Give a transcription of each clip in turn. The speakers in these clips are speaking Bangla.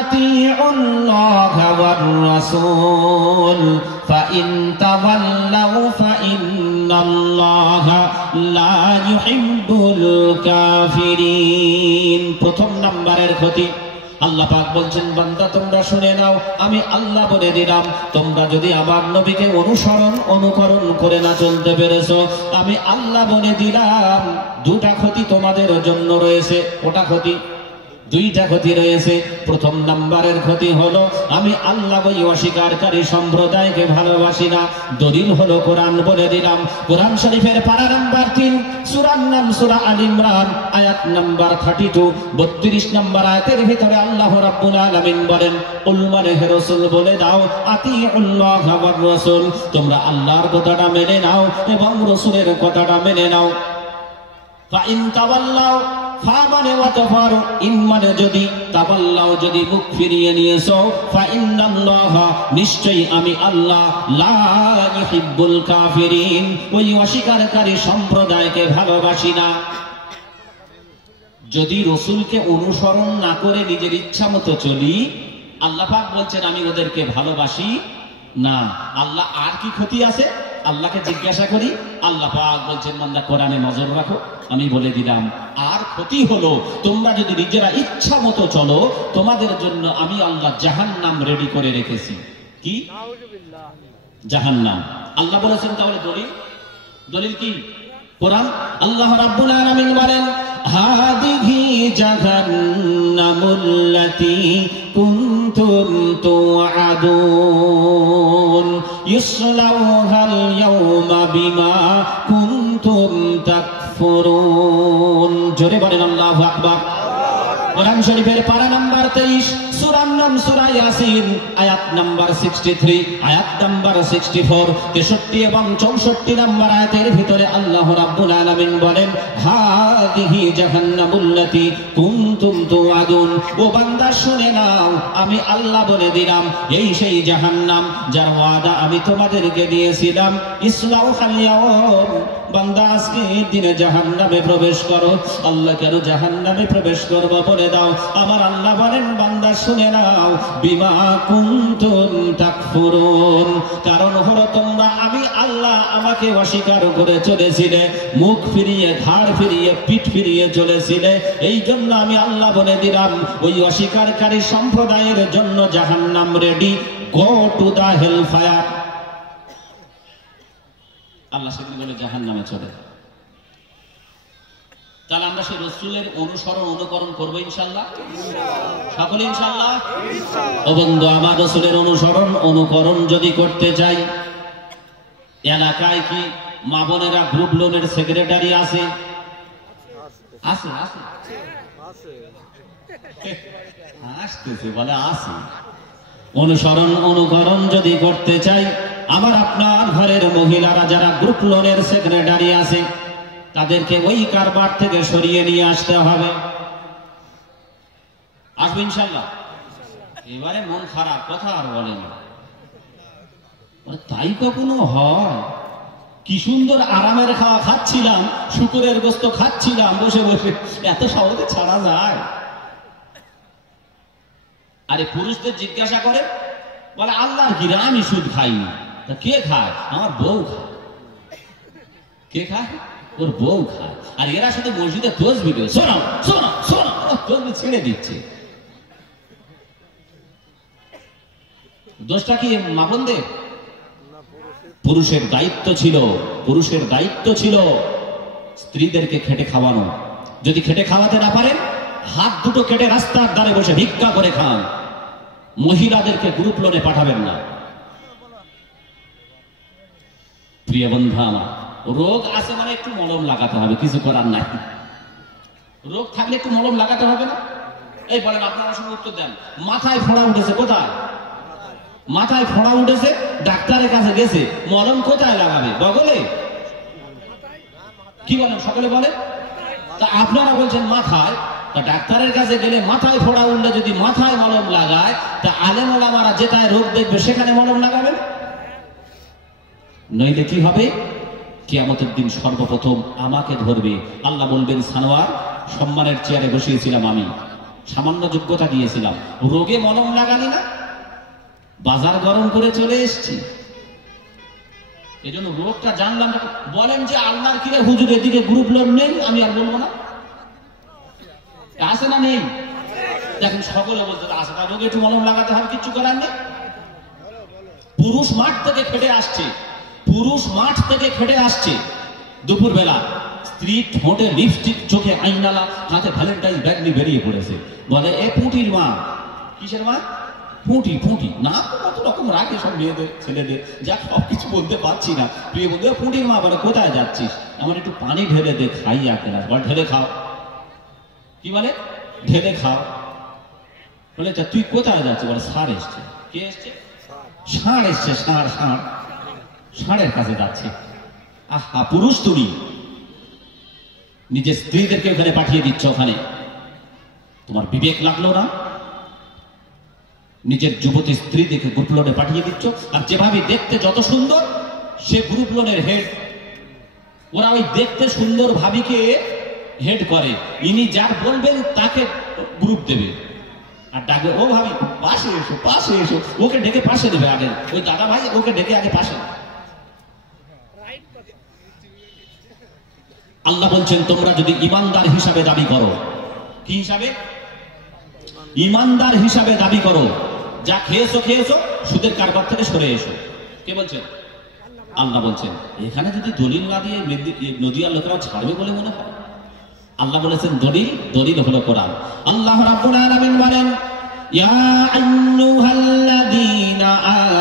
আতিউল্লাহা ওয়ার রাসূল ফাইন তাওয়াল্লাউ ফাইন্নাল্লাহা লা ইউহিব্বুল কাফিরিন। প্রথম নাম্বারের ক্ষতি। আল্লাহ পাক বলছেন, বান্দা তোমরা শুনে নাও, আমি আল্লাহ বলে দিলাম, তোমরা যদি আমার নবীকে অনুকরণ করে না চলতে পেরেছো, আমি আল্লাহ বলে দিলাম দুটা ক্ষতি তোমাদের জন্য রয়েছে। ওটা ক্ষতি, দুইটা ক্ষতি রয়েছে। প্রথম নাম্বারের ক্ষতি হলো, আমি আল্লাহ বই অস্বীকারী সম্প্রদায়কে ভালোবাসি না। দলিল হলো কোরআন বলে দিলাম, কোরআন শরীফের পারা নাম্বার 3, সূরার নাম সূরা আল ইমরান, আয়াত নাম্বার 32, 32 নম্বর আয়াতের ভিতরে আল্লাহ রাব্বুল আলামিন বলেন, কুল মানে হে রাসূল বলে দাও, আতিউল্লাহ ওয়ার রাসূল, তোমরা আল্লাহর কথাটা মেনে নাও এবং রাসূলের কথাটা মেনে নাও। ফাইন তাওয়াল্লাউ, ফা মানে ওয়াতফার, ইন মানে যদি, তাওয়াল্লাউ যদি মুখ ফিরিয়ে নিয়েছো, ফাইন্নাল্লাহা নিশ্চয়ই আমি আল্লাহ, লা ইউহিব্বুল কাফিরিন ওই অস্বীকারী সম্প্রদায়কে ভালোবাসি না। যদি রাসূলকে অনুসরণ না করে নিজের ইচ্ছা মতো চলি, আল্লাহ পাক বলছেন আমি ওদেরকে ভালোবাসি না। আল্লাহ আর কি ক্ষতি আছে? আল্লাহকে জিজ্ঞাসা করি, আল্লাহ পাক বলছেন বান্দা কোরআনে নজর রাখো, আমি বলে দিলাম আর ক্ষতি হলো তোমরা যদি নিজেরা ইচ্ছা মতো চলো, তোমাদের জন্য আমি আল্লাহ জাহান্নাম রেডি করে রেখেছি। কি? জাহান্নাম। আল্লাহ বলেছেন, তাহলে দলিল কি? কোরআন। আল্লাহ রাব্বুল আলামিন বলেন, হাদিহি জাহান্নামুল্লাতী কুনতুম তুআদুন ইসলাউহাল ইয়াওমা বিমা কুনতুম তাকফুরুন। জোরে বলেন আল্লাহু আকবার। কোরআন শরীফের পারা নাম্বার 23, সূরার নাম সূরা ইয়াসিন, আয়াত নাম্বার 63, আয়াত নাম্বার 64, 63 এবং 64 নাম্বার আয়াতের ভিতরে আল্লাহ রাব্বুল আলামিন বলেন, হাদিহি জাহান্নামুল্লাতী কুনতুম তুআদুন। ও বান্দা শুনে নাও, আমি আল্লাহ বলে দিলাম এই সেই জাহান্নাম যার ওয়াদা আমি তোমাদেরকে দিয়েছিলাম। ইসলাউহাল ইয়াওম, বান্দা আজকে এই দিনে জাহান্নামে প্রবেশ করো। আল্লাহ কেন জাহান্নামে প্রবেশ করবো বলে দাও। আমার আল্লাহ বলেন, বান্দা শুনে নাও, বিমা কুনতুম তাকফুরুন, কারণ হলো তোমরা আমি আল্লাহ আমাকে অস্বীকার করে চলেছিলে, মুখ ফিরিয়ে, ঘাড় ফিরিয়ে, পিঠ ফিরিয়ে চলেছিলে। এই জন্য আমি আল্লাহ বলে দিলাম ওই অস্বীকারী সম্প্রদায়ের জন্য জাহান্নাম ready, go to the hell fire. আল্লাহ সেদিন বলে জাহান্নামে চলে। তাহলে আমরা সেই রাসূলের অনুকরণ করবো ইনশাআল্লাহ, সকলে ইনশাআল্লাহ। ও বন্ধু আমার, রাসূলের অনুকরণ যদি করতে চাই, এলাকায় কি মা বোনেরা গ্রুপ লোনের সেক্রেটারি আছে? আছে আছে আসতেছে বলে আছে। অনুকরণ যদি করতে চাই, আমার আপনার ঘরের মহিলারা যারা গ্রুপ লোনের সেক্রেটারি আছে, তাদেরকে ওই কারবার থেকে সরিয়ে নিয়ে আসতে হবে। আসবে ইনশাআল্লাহ। এবারে মন খারাপ, কথা আর বলেন, তাই কখনো হয়? কি সুন্দর আরামের খাওয়া খাচ্ছিলাম, শুকরের গোস্ত খাচ্ছিলাম বসে বসে, এত সহজে ছাড়া যায়? আরে পুরুষদের জিজ্ঞাসা করে, বলে আল্লাহর কি আমি সুদ খাই না। কে খায়? আমার বউ খায়। কে খায়? ওর বউ খায়। আর এরা শুধু মসজিদে তসবিহ দিবে, শোনো শোনো শোনো, তসবিহ ছেড়ে দিচ্ছে। দোষটা কি মা বোনদের? পুরুষের দায়িত্ব ছিল স্ত্রীদেরকে খেটে খাওয়ানো। যদি খেটে খাওয়াতে না পারেন, হাত দুটো কেটে রাস্তার ধারে বসে ভিক্ষা করে খান। মহিলাদেরকে গ্রুপ লোনে পাঠাবেন না। প্রিয় বন্ধু আমার, রোগ আছে মানে একটু মলম লাগাতে হবে, কিছু করার নাই। রোগ থাকলে একটু মলম লাগাতে হবে না? এই বলেন, আপনারা সঙ্গে উত্তর দেন। মাথায় ফোড়া উঠেছে, কোথায়? মাথায় ফোড়া উঠেছে, ডাক্তারের কাছে গেছে, মলম কোথায় লাগাবে? বগলে? কি বলেন সকলে বলে? তা আপনারা বলছেন মাথায়। তা ডাক্তারের কাছে গেলে মাথায় ফোড়া উঠলে যদি মাথায় মলম লাগায়, তা আলেম ওলামারা যেটায় রোগ দেখবে সেখানে মলম লাগাবেন। নইলে কি হবে? কিয়ামতের দিন সর্বপ্রথম আমাকে ধরবে। আল্লাহ বলবেন, সানোয়ার সম্মানের চেয়ারে বসিয়েছিলাম আমি, সামান্য যোগ্যতা দিয়েছিলাম, রোগে মলম লাগালি না, বাজার গরম করে চলে এসছি। এই জন্য রোগটা জানলাম। বলেন যে আল্লাহর কিরে হুজুর এদিকে গ্রুপ লোড নেই, আমি আর বলবো না, আছে না নেই? দেখেন সকলে বলতে আছে, তার রোগে একটু মলম লাগাতে হবে, কিচ্ছু করার নেই। পুরুষ মাঠ থেকে খেটে আসছে, পুরুষ মাঠ থেকে খেটে আসছে, দুপুর বেলা স্ত্রী ঠোঁটে লিপস্টিক, চোখে আইনালা, হাতে ভ্যালেন্টাইন ব্যাগ নিয়ে বেরিয়ে পড়েছে। বলে এ পুঁটির মা। কিসের মা? পুঁটি। পুঁটি না তো কত রকম রাখে সব মেয়েদের ছেলেদের, যা সব কিছু বলতে পারছি না। প্রিয় বন্ধু, পুঁটির মা বলে কোথায় যাচ্ছিস? আমার একটু পানি ঢেলে দে, খাই এক গ্লাস। বল ঢেলে খাও। কি বলে? ঢেলে খাও। বলে তুই কোথায় যাচ্ছিস? বলে ষাঁড় এসছে। কে এসছে? ষাঁড় এসছে। ষাঁড় ষাঁড় ষাঁড়ের কাছে যাচ্ছে। আহা, পুরুষ তুমি নিজের স্ত্রীদেরকে ওখানে পাঠিয়ে দিচ্ছ, ওখানে তোমার বিবেক লাগলো না? নিজের যুবতী স্ত্রীদেরকে গ্রুপ লোনে পাঠিয়ে দিচ্ছ। আর যেভাবে দেখতে যত সুন্দর, সে গ্রুপ লোনের হেড। ওরা ওই দেখতে সুন্দর ভাবিকে হেড করে, ইনি যার বলবেন তাকে গ্রুপ দেবে। আর ডাকে, ও ভাবি পাশে এসো, পাশে এসো, ওকে ডেকে পাশে দেবে আগে। ওই দাদা ভাই ওকে ডেকে আগে পাশে। আল্লাহ বলছেন তোমরা যদি ইমানদার হিসাবে দাবি করো, কি হিসাবে? ইমানদার হিসাবে দাবি করো, যা খেয়েছো খেয়েছো, সুদের কারবার থেকে সরে এসো। কে বলছেন? আল্লাহ বলছেন। এখানে যদি দলিল না দিয়ে নদিয়ার লোকেরাও ছাড়বে বলে মনে হয়? আল্লাহ বলেছেন দলিল হলো কোরআন। আল্লাহ রাব্বুল আলামিন বলেন, ইয়া আইয়ুহাল্লাযীনা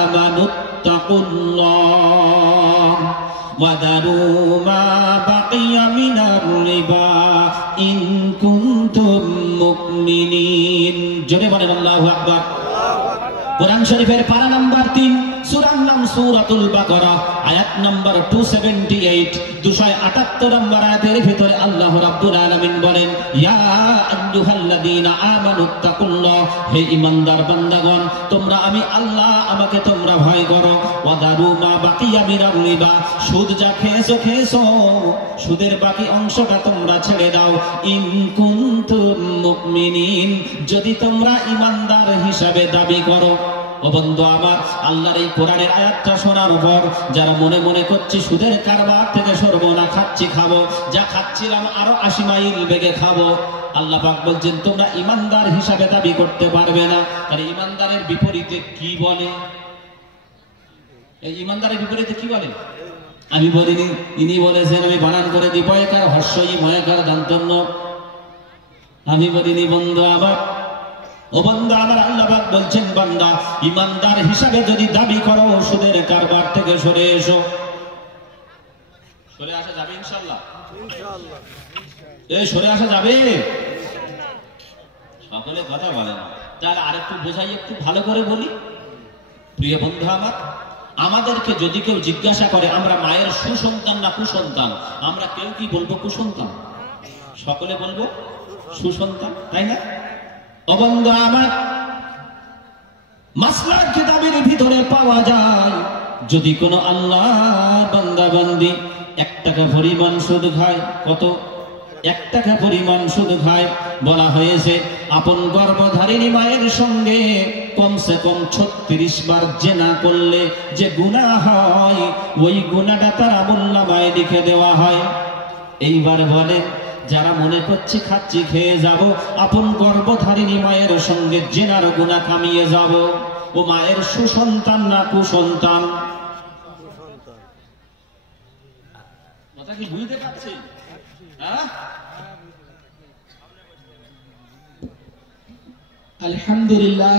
আমানুত্তাকুল্লাহ ওয়া দারু মা বাকিয়া মিনার রিবা ইন কুনতুম মুমিনিন। জোরে বলেন আল্লাহু আকবার। কোরআন শরীফের পারা নাম্বার 3, সূরার নাম সূরাতুল বাকারা, আয়াত নাম্বার 278, 278 নম্বর আয়াতের ভিতরে আল্লাহ রাব্বুল আলামিন বলেন, ইয়া আইয়ুহাল্লাযীনা আমানুত্তাকুল্লাহ, হে ঈমানদার বান্দাগণ, তোমরা আমি আল্লাহ, আমাকে তোমরা ভয় করো। ওয়া দারু মা বাকিয়া মিনার রিবা, সুদ যা খেয়েছো খেয়েছো, সুদের বাকি অংশটা তোমরা ছেড়ে দাও। ইন কুনতুম মুমিনিন, যদি তোমরা ঈমানদার হিসাবে দাবি করো। ও বন্ধু আমার, আল্লাহর এই কোরআনের আয়াতটা শোনার পর যারা মনে মনে করছে সুদের কারবার থেকে সরবো না, খাচ্ছি খাবো, যা খাচ্ছিলাম আরো 80 মাইল বেগে খাবো, আল্লাহ পাক বলছেন তোমরা ইমানদার হিসাবে দাবি করতে পারবে না। তাহলে ইমানদারের বিপরীতে কি বলে? এই ইমানদারের বিপরীতে কি বলে? আমি বলিনি, ইনি বলেছেন, আমি বানান করে দিব, বয়কার হর্ষই ময়কার দান্তন্য। আমি বলিনি বন্ধু আমার। ও বান্দা আমার, আল্লাহ পাক বলছেন বান্দা ইমানদার হিসাবে যদি দাবি করো, সুদের কারবার থেকে সরে এসো। সরে আসা যাবে ইনশাআল্লাহ? ইনশাআল্লাহ। এই সরে আসা যাবে? সকলে কথা বলে না। তাহলে আরেকটু বোঝাই, একটু ভালো করে বলি। প্রিয় বন্ধু আমার, আমাদেরকে যদি কেউ জিজ্ঞাসা করে আমরা মায়ের সুসন্তান না কুসন্তান, আমরা কেউ কি বলবো কুসন্তান? সকলে বলবো সুসন্তান, তাই না? ও বন্ধু আমার, মাসলার কিতাবের ভিতরে পাওয়া যায়, যদি কোনো আল্লাহর বান্দা বান্দি 1 টাকা পরিমাণ সুদ খায়, কত? 1 টাকা পরিমাণ সুদ খায়, বলা হয়েছে আপন গর্ভধারিণী মায়ের সঙ্গে কমসে কম 36 বার জিনা করলে যে গুনাহ হয়, ওই গুনাহটা তার আমলনামায় লিখে দেওয়া হয়। এইবার বলে, যারা মনে করছে খাচ্ছি খেয়ে যাব, আপন গর্ভধারিণী মায়ের সঙ্গে জিনার গুনাহ কামিয়ে যাব, ও মায়ের সুসন্তান না কুসন্তান? কথা কি বুঝতে পারছেন? আলহামদুলিল্লাহ,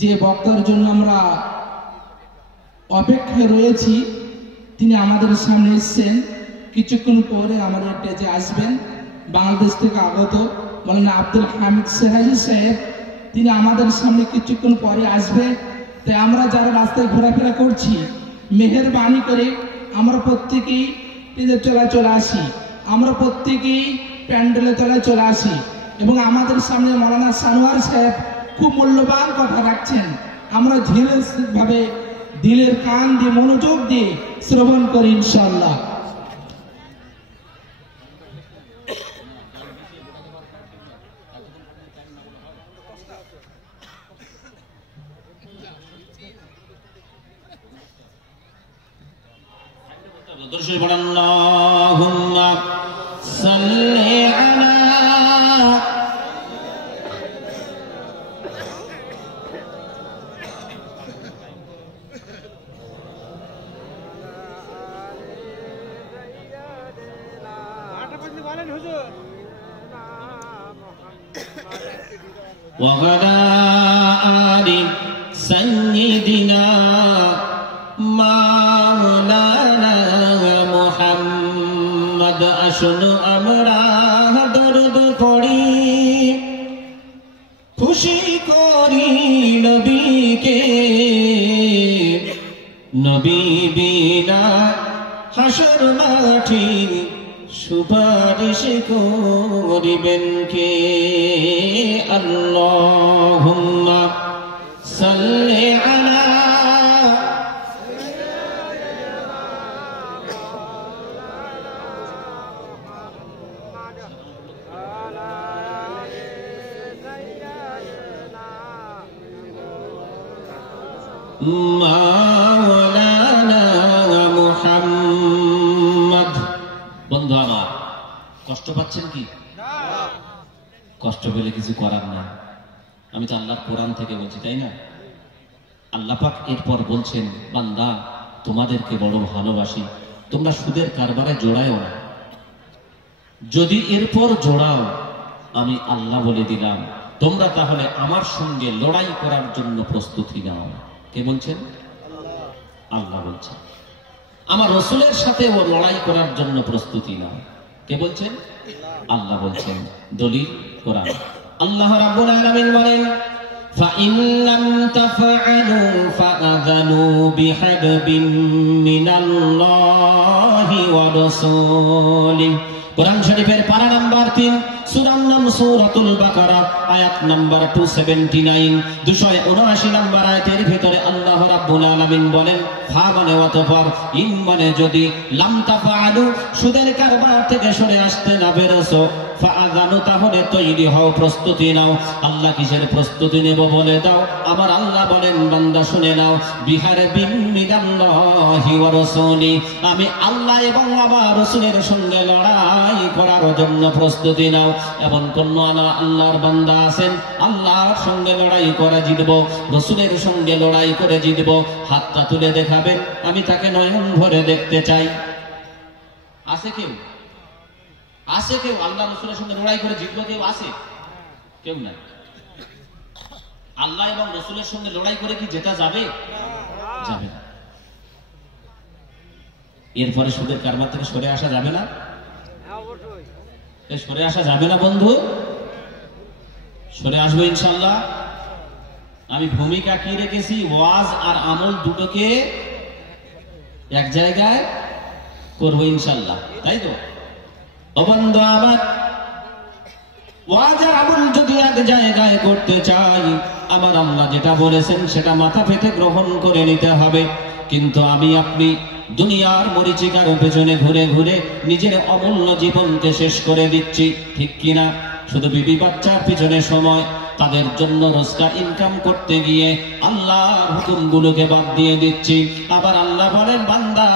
যে বক্তার জন্য আমরা অপেক্ষায় রয়েছি, তিনি আমাদের সামনে এসেছেন। কিছুক্ষণ পরে আমাদের স্টেজে আসবেন বাংলাদেশ থেকে আগত মাওলানা আব্দুল হামিদ সেহাজি সাহেব, তিনি আমাদের সামনে কিছুক্ষণ পরে আসবে। তাই আমরা যারা রাস্তায় ঘোরাফেরা করছি, মেহেরবানি করে আমরা প্রত্যেকেই স্টেজে চলে আসি, আমরা প্রত্যেকেই প্যান্ডেলে তলায় চলে আসি। এবং আমাদের সামনে মাওলানা সানোয়ার সাহেব খুব মূল্যবান কথা রাখছেন, আমরা ধীরভাবে দিলের কান দিয়ে মনোযোগ দিয়ে শ্রবণ করি ইনশাআল্লাহ। আল্লাহুম্মা সাল্লি আলা وعلى آل سيدنا مولانا محمد আসুন আমরা দরুদ পড়ি খুশি করি নবীকে নবী বিনা হাসর মাঠে সুপারিশ করিবেন কে আল্লাহুম্মা সাল্লি আলা মাওলানা মুহাম্মদ। বন্ধু আমার, কষ্ট পাচ্ছেন কি? কষ্ট পেলে কিছু করার না। আমি তো আল্লাহর কোরআন থেকে বলছি, তাই না? আল্লাহ পাক এরপর বলছেন, বান্দা তোমাদেরকে বড় ভালোবাসি, তোমরা সুদের কারবারে জড়ায়ও না। যদি এরপর জড়াও, আমি আল্লাহ বলে দিলাম তোমরা তাহলে আমার সঙ্গে লড়াই করার জন্য প্রস্তুতি নাও। কে বলছেন? আল্লাহ বলছেন। আমার রাসূলের সাথে ও লড়াই করার জন্য প্রস্তুতি নাও। কে বলছেন? আল্লাহ বলছেন। দলিল কোরআন। আল্লাহ রাব্বুল আলামিন বলেন, فَإِن لَّمْ تَفْعَلُوا فَأَذَنُوا بِحَرْبٍ مِّنَ اللَّهِ وَرَسُولِهِ। কোরআন শরীফের পারা নাম্বার 3, সূরার নাম সূরাতুল বাকারা, আয়াত নাম্বার 279, 279 নাম্বার আয়াতের ভিতরে আল্লাহ রাব্বুল আলামিন বলেন, ফা মানে অতঃপর, ইন মানে যদি, লাম তাফআলু সুদের কারবার থেকে সরে আসতে না বেরোছো, ফাআযানু তাহলে তৈরি হও, প্রস্তুতি নাও। আল্লাহ কিসের প্রস্তুতি নেব বলে দাও। আমার আল্লাহ বলেন, বান্দা শুনে নাও, বিহারবিম মিনাল্লাহি ওয়া রাসূলি, আমি আল্লাহ এবং আমার রাসূলের সঙ্গে লড়াই করার জন্য প্রস্তুতি নাও। এমন কোন আল্লাহর বান্দা আছেন আল্লাহর সঙ্গে লড়াই করে জিতব, রাসূলের সঙ্গে লড়াই করে জিতব? হাতটা তুলে দেখাবেন, আমি তাকে নয়ন ভরে দেখতে চাই। আছে কেউ? আছে কেউ আল্লাহ রাসূলের সঙ্গে লড়াই করে জিতবো? কেউ আছে? কেউ নাই। আল্লাহ এবং রাসূলের সঙ্গে লড়াই করে কি জেতা যাবে? যাবে না। এরপরে সুদের কারবার থেকে সরে আসা যাবে না? সরে আসা যাবে না বন্ধু? সরে আসবো ইনশাআল্লাহ। আমি ভূমিকা কি রেখেছি? ওয়াজ আর আমল দুটোকে এক জায়গায় করবো ইনশাআল্লাহ, তাই তো? ও বন্ধু আমার, ওয়াজ আর আমল যদি এক জায়গায় করতে চাই, আমার আল্লাহ যেটা বলেছেন সেটা মাথা পেতে গ্রহণ করে নিতে হবে। কিন্তু আমি আপনি দুনিয়ার মরিচিকার পেছনে ঘুরে ঘুরে নিজের অমূল্য জীবনকে শেষ করে দিচ্ছি, ঠিক কিনা? শুধু বিবি বাচ্চার পিছনে সময়, তাদের জন্য রোজগার ইনকাম করতে গিয়ে আল্লাহর হুকুমগুলোকে বাদ দিয়ে দিচ্ছি। আবার আল্লাহ বলেন, বান্দা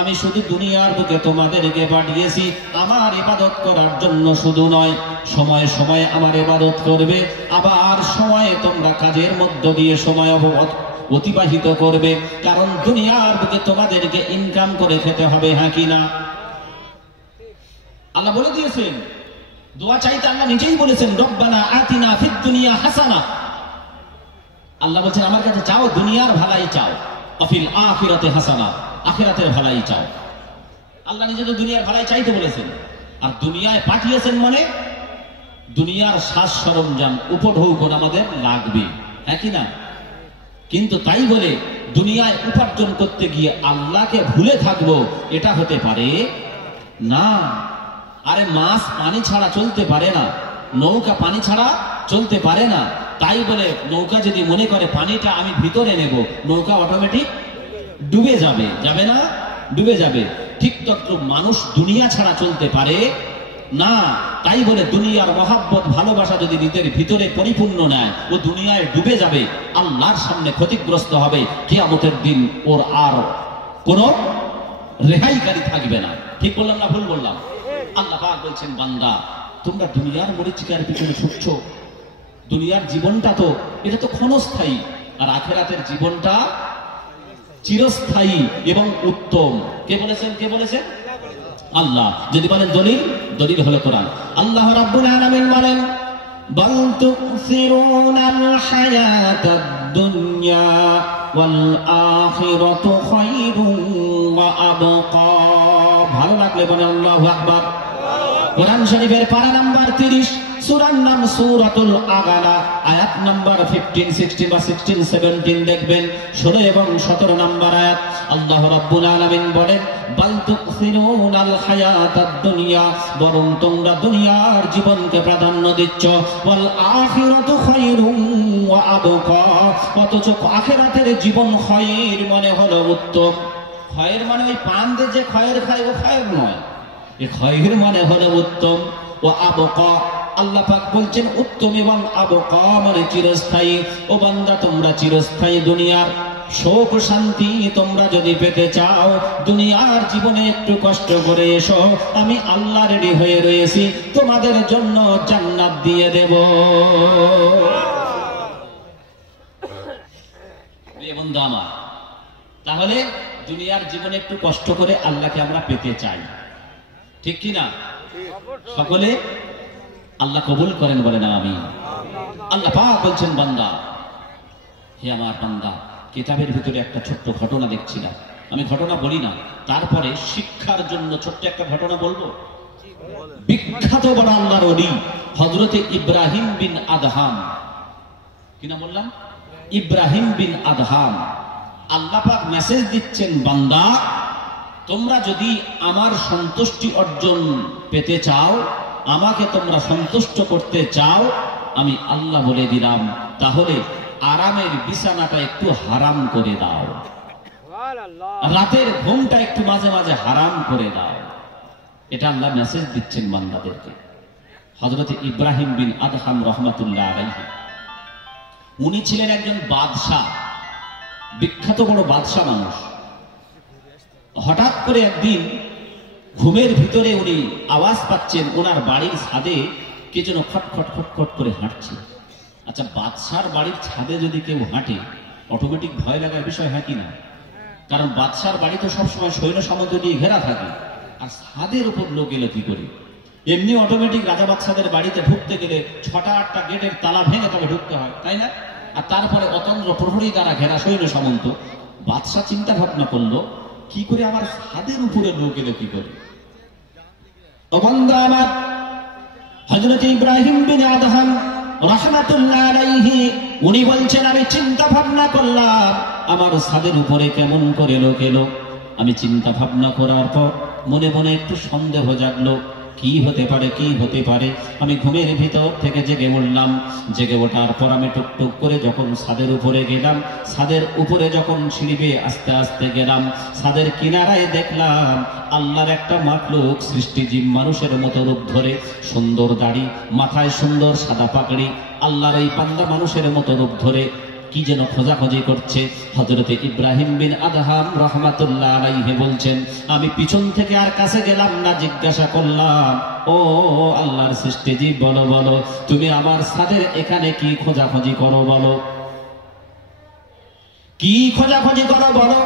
আমি শুধু দুনিয়ার বুকে তোমাদেরকে পাঠিয়েছি আমার ইবাদত করার জন্য শুধু নয়, সময়ে সময়ে আমার ইবাদত করবে, আবার সময়ে তোমরা কাজের মধ্য দিয়ে সময় অতিবাহিত করবে, কারণ দুনিয়ার বুকে তোমাদেরকে ইনকাম করে খেতে হবে, হ্যাঁ কি না? আল্লাহ বলে দিয়েছেন। দোয়া চাইতে আল্লাহ নিজেই বলেছেন, রব্বানা আতিনা ফিদ দুনিয়া হাসানা। আল্লাহ বলছেন, আমার কাছে চাও, দুনিয়ার ভালাই চাও, অফিল আখিরাতে হাসানা, আখিরাতের ভালাই চাও। আল্লাহ নিজে তো দুনিয়ার ভালাই চাইতে বলেছেন, আর দুনিয়ায় পাঠিয়েছেন মানে দুনিয়ার সাজ সরঞ্জাম উপঢৌকন আমাদের লাগবে, হ্যাঁ কি না? কিন্তু তাই বলে দুনিয়ায় উপার্জন করতে গিয়ে আল্লাহকে ভুলে থাকবো, এটা হতে পারে না। আরে মাছ পানি ছাড়া চলতে পারে না, নৌকা পানি ছাড়া চলতে পারে না। তাই বলে নৌকা যদি মনে করে পানিটা আমি ভিতরে নেব, নৌকা অটোমেটিক ডুবে যাবে, যাবে না? ডুবে যাবে। ঠিক তত মানুষ দুনিয়া ছাড়া চলতে পারে না। তাই বলে দুনিয়ার মহাব্বত ভালোবাসা যদি নিজের ভিতরে পরিপূর্ণ নেয়, ও দুনিয়ায় ডুবে যাবে, আল্লাহর সামনে ক্ষতিগ্রস্ত হবে, কিয়ামতের দিন ওর আর কোনো রেহাইকারী থাকবে না। ঠিক বললাম না ভুল বললাম? আল্লাহ পাক বলছেন, বান্দা তোমরা দুনিয়ার মরিচিকার পিছনে ছুটছো। দুনিয়ার জীবনটা তো এটা তো ক্ষণস্থায়ী, আর আখিরাতের জীবনটা চিরস্থায়ী এবং উত্তম। কে বলেছেন? কে বলেছেন? আল্লাহ। যদি বলেন দলিল, দলিল হলো কোরআন। আল্লাহ রাব্বুল আলামিন বলেন, বাল তুসিরুনাল হায়াতাদ দুনিয়া ওয়াল আখিরাতু খায়রুন ওয়া আবকা। ভালো লাগলে বলেন আল্লাহু আকবার। কোরআন শরীফের পারা নাম্বার 30, সূরার নাম সূরাতুল আগালা, আয়াত নাম্বার 15, 16 বা 16, 17 দেখবেন, 16 এবং 17 নাম্বার আয়াত। আল্লাহ রাব্বুল আলামিন বলেন, বাল তুসিরুনাল হায়াতাদ দুনিয়া, বরং তোমরা দুনিয়ার জীবনকে প্রাধান্য দিচ্ছ, ওয়াল আখিরাতু খায়রুন ওয়া আবকা, অথচ আখিরাতের জীবন খায়র মানে হলো উত্তম। খায়র মানে ওই পান দিয়ে যে খায়র খায় ও খায়র নয়, এই খায়র মানে হলো উত্তম। ও আবকা, আল্লাহ পাক বলছেন উত্তম এবং আবকা মানে চিরস্থায়ী। ও বান্দা তোমরা চিরস্থায়ী দুনিয়ার সুখ শান্তি তোমরা যদি পেতে চাও, দুনিয়ার জীবনে একটু কষ্ট করে এসো, আমি আল্লাহ রেডি হয়ে রয়েছি তোমাদের জন্য জান্নাত দিয়ে দেব। বন্ধু আমার, তাহলে দুনিয়ার জীবনে একটু কষ্ট করে আল্লাহকে আমরা পেতে চাই, ঠিক কি না? সকলে আল্লাহ কবুল করেন, বলেন আমিন। আল্লাহ পাক বলছেন, বান্দা হে আমার বান্দা, কিতাবের ভিতরে একটা ছোট্ট ঘটনা দেখছিলাম। আমি ঘটনা বলি না, তারপরে শিক্ষার জন্য ছোট্ট একটা ঘটনা বলবো। বিখ্যাত বড় আল্লাহর ওলি হযরতে ইব্রাহিম বিন আদহাম, কি নাম বললাম? ইব্রাহিম বিন আদহাম। আল্লাহ পাক মেসেজ দিচ্ছেন, বান্দা তোমরা যদি আমার সন্তুষ্টি অর্জন পেতে চাও, আমাকে তোমরা সন্তুষ্ট করতে চাও, আমি আল্লাহ বলে দিলাম, তাহলে আরামের বিছানাটা একটু হারাম করে দাও, রাতের ঘুমটা একটু মাঝে মাঝে হারাম করে দাও। এটা আল্লাহ মেসেজ দিচ্ছেন বান্দাদেরকে। হযরত ইব্রাহিম বিন আদহাম রাহমাতুল্লাহ আলাইহি, উনি ছিলেন একজন বাদশাহ, বিখ্যাত বড় বাদশাহ মানুষ। হঠাৎ করে একদিন ঘুমের ভিতরে উনি আওয়াজ পাচ্ছেন, ওনার বাড়ির ছাদে কে যেন খটখট খটখট করে হাঁটছে। আচ্ছা, বাদশার বাড়ির ছাদে যদি কেউ হাঁটে, অটোমেটিক ভয় লাগার বিষয় হয় কিনা? কারণ বাদশার বাড়ি তো সবসময় সৈন্য সামন্ত দিয়ে ঘেরা থাকে, আর ছাদের উপর লোক এলো কি করে? এমনি অটোমেটিক রাজা বাদশাদের বাড়িতে ঢুকতে গেলে 6টা-8টা গেটের তালা ভেঙে তবে ঢুকতে হয়, তাই না? আর তারপরে অতন্ত্র প্রহরী দ্বারা ঘেরা সৈন্য সামন্ত। বাদশা চিন্তা ভাবনা করলো, কি করে আমার ছাদের উপরে লোক এলো কি করে? ও বান্দা আমার, হযরত ইব্রাহিম বিন আদহাম রাহমাতুল্লাহ আলাইহি উনি বলছেন, আমি চিন্তা ভাবনা করলাম আমার ছাদের উপরে কেমন করে লোক এলো। আমি চিন্তা ভাবনা করার পর মনে মনে একটু সন্দেহ জাগলো, কি হতে পারে, কি হতে পারে। আমি ঘুমের ভিতর থেকে জেগে উঠলাম। জেগে ওঠার পর আমি টুকটুক করে যখন ছাদের উপরে গেলাম, ছাদের উপরে যখন সিঁড়ি বেয়ে আস্তে আস্তে গেলাম, ছাদের কিনারায় দেখলাম আল্লাহর একটা মাখলুক সৃষ্টিজীব, মানুষের মতো রূপ ধরে, সুন্দর দাড়ি, মাথায় সুন্দর সাদা পাগড়ি, আল্লাহর এই বান্দা মানুষের মতো রূপ ধরে কি যেন খোঁজাখুঁজি করছে। হযরতে ইব্রাহিম বিন আদহাম রাহমাতুল্লাহ আলাইহি বলছেন, আমি পিছন থেকে আর কাছে গেলাম না, জিজ্ঞাসা করলাম, ও আল্লাহর সৃষ্টিজীব, বলো বলো তুমি আমার ছাদের এখানে কি খোঁজাখুঁজি করো, বলো কি খোঁজাখুঁজি করো বলো।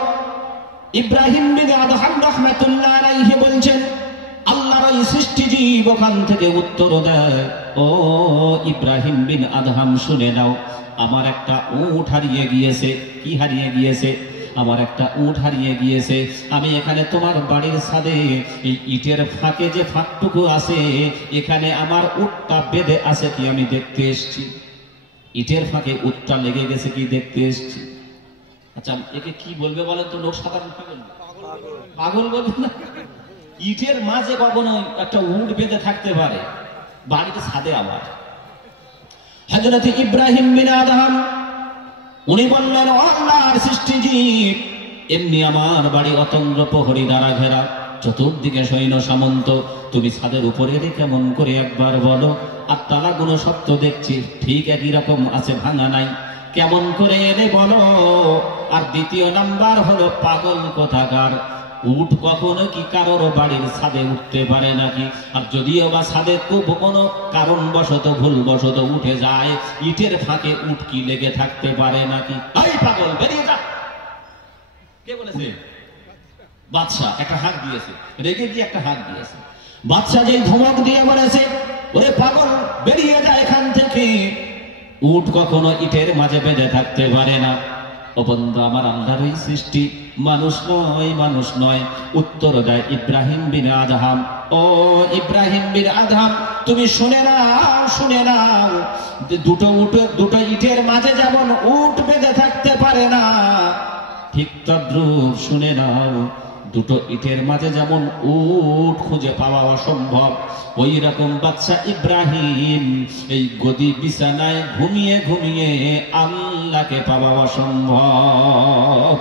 ইব্রাহিম বিন আদহাম রাহমাতুল্লাহ আলাইহি বলছেন, আল্লাহর এই সৃষ্টিজীব ওখান থেকে উত্তর দেয়, ও ইব্রাহিম বিন আদহাম শুনে নাও, আমার একটা উট হারিয়ে গিয়েছে। কি হারিয়ে গিয়েছে? আমার একটা উট হারিয়ে গিয়েছে। আমি এখানে তোমার বাড়ির ছাদে এই ইটের ফাঁকে যে ফাঁকটুকু আছে, এখানে আমার উটটা বেঁধে আছে, কি আমি দেখতে এসেছি। ইটের ফাঁকে উটটা লেগে গেছে, কি দেখতে এসেছি। আচ্ছা, একে কি বলবে বলেন তো? লোক সাধারণ পাগল বলবে না? ইটের মাঝে কখনো একটা উট বেঁধে থাকতে পারে, বাড়িতে ছাদে আবার। হযরত ইব্রাহিম বিন আদহাম উনি বললেন, আল্লাহর সৃষ্টিজীব, এমনি আমার বাড়ি অতন্দ্র প্রহরী দ্বারা ঘেরা, চতুর্দিকে সৈন্য সামন্ত, তুমি ছাদের উপরে এলে কেমন করে একবার বলো। আর তালাগুলো সব তো দেখছি ঠিক একই রকম আছে, ভাঙা নাই, কেমন করে এলে বলো। আর দ্বিতীয় নাম্বার হলো পাগল কোথাকার, উট কখনো কি কারোর বাড়ির ছাদে উঠতে পারে নাকি? আর যদিও বা ছাদে খুব কোনো কারণবশত ভুলবশত উঠে যায়, ইটের ফাঁকে উট কি লেগে থাকতে পারে নাকি? এই পাগল বেরিয়ে যা। কে বলেছে? বাদশা একটা হাত দিয়েছে, রেগে গিয়ে একটা হাত দিয়েছে। বাদশা যেই ধমক দিয়ে বলেছে, ওরে পাগল বেরিয়ে যা এখান থেকে, উট কখনো ইটের মাঝে বেঁধে থাকতে পারে না। ও বন্ধু আমার, আল্লাহরই সৃষ্টি, মানুষ নয়, মানুষ নয়। উত্তর দেয় ইব্রাহিম বিন আদহাম, ও ইব্রাহিম বিন আদহাম, তুমি শুনে নাও, শুনে নাও, দুটো ইটের মাঝে যেমন উট বেঁধে থাকতে পারে না, ঠিক তদ্রূপ শুনে নাও, দুটো ইটের মাঝে যেমন উট খুঁজে পাওয়া অসম্ভব, ওই রকম বাদশা ইব্রাহিম এই গদি বিছানায় ঘুমিয়ে ঘুমিয়ে আল্লাহকে পাওয়া অসম্ভব।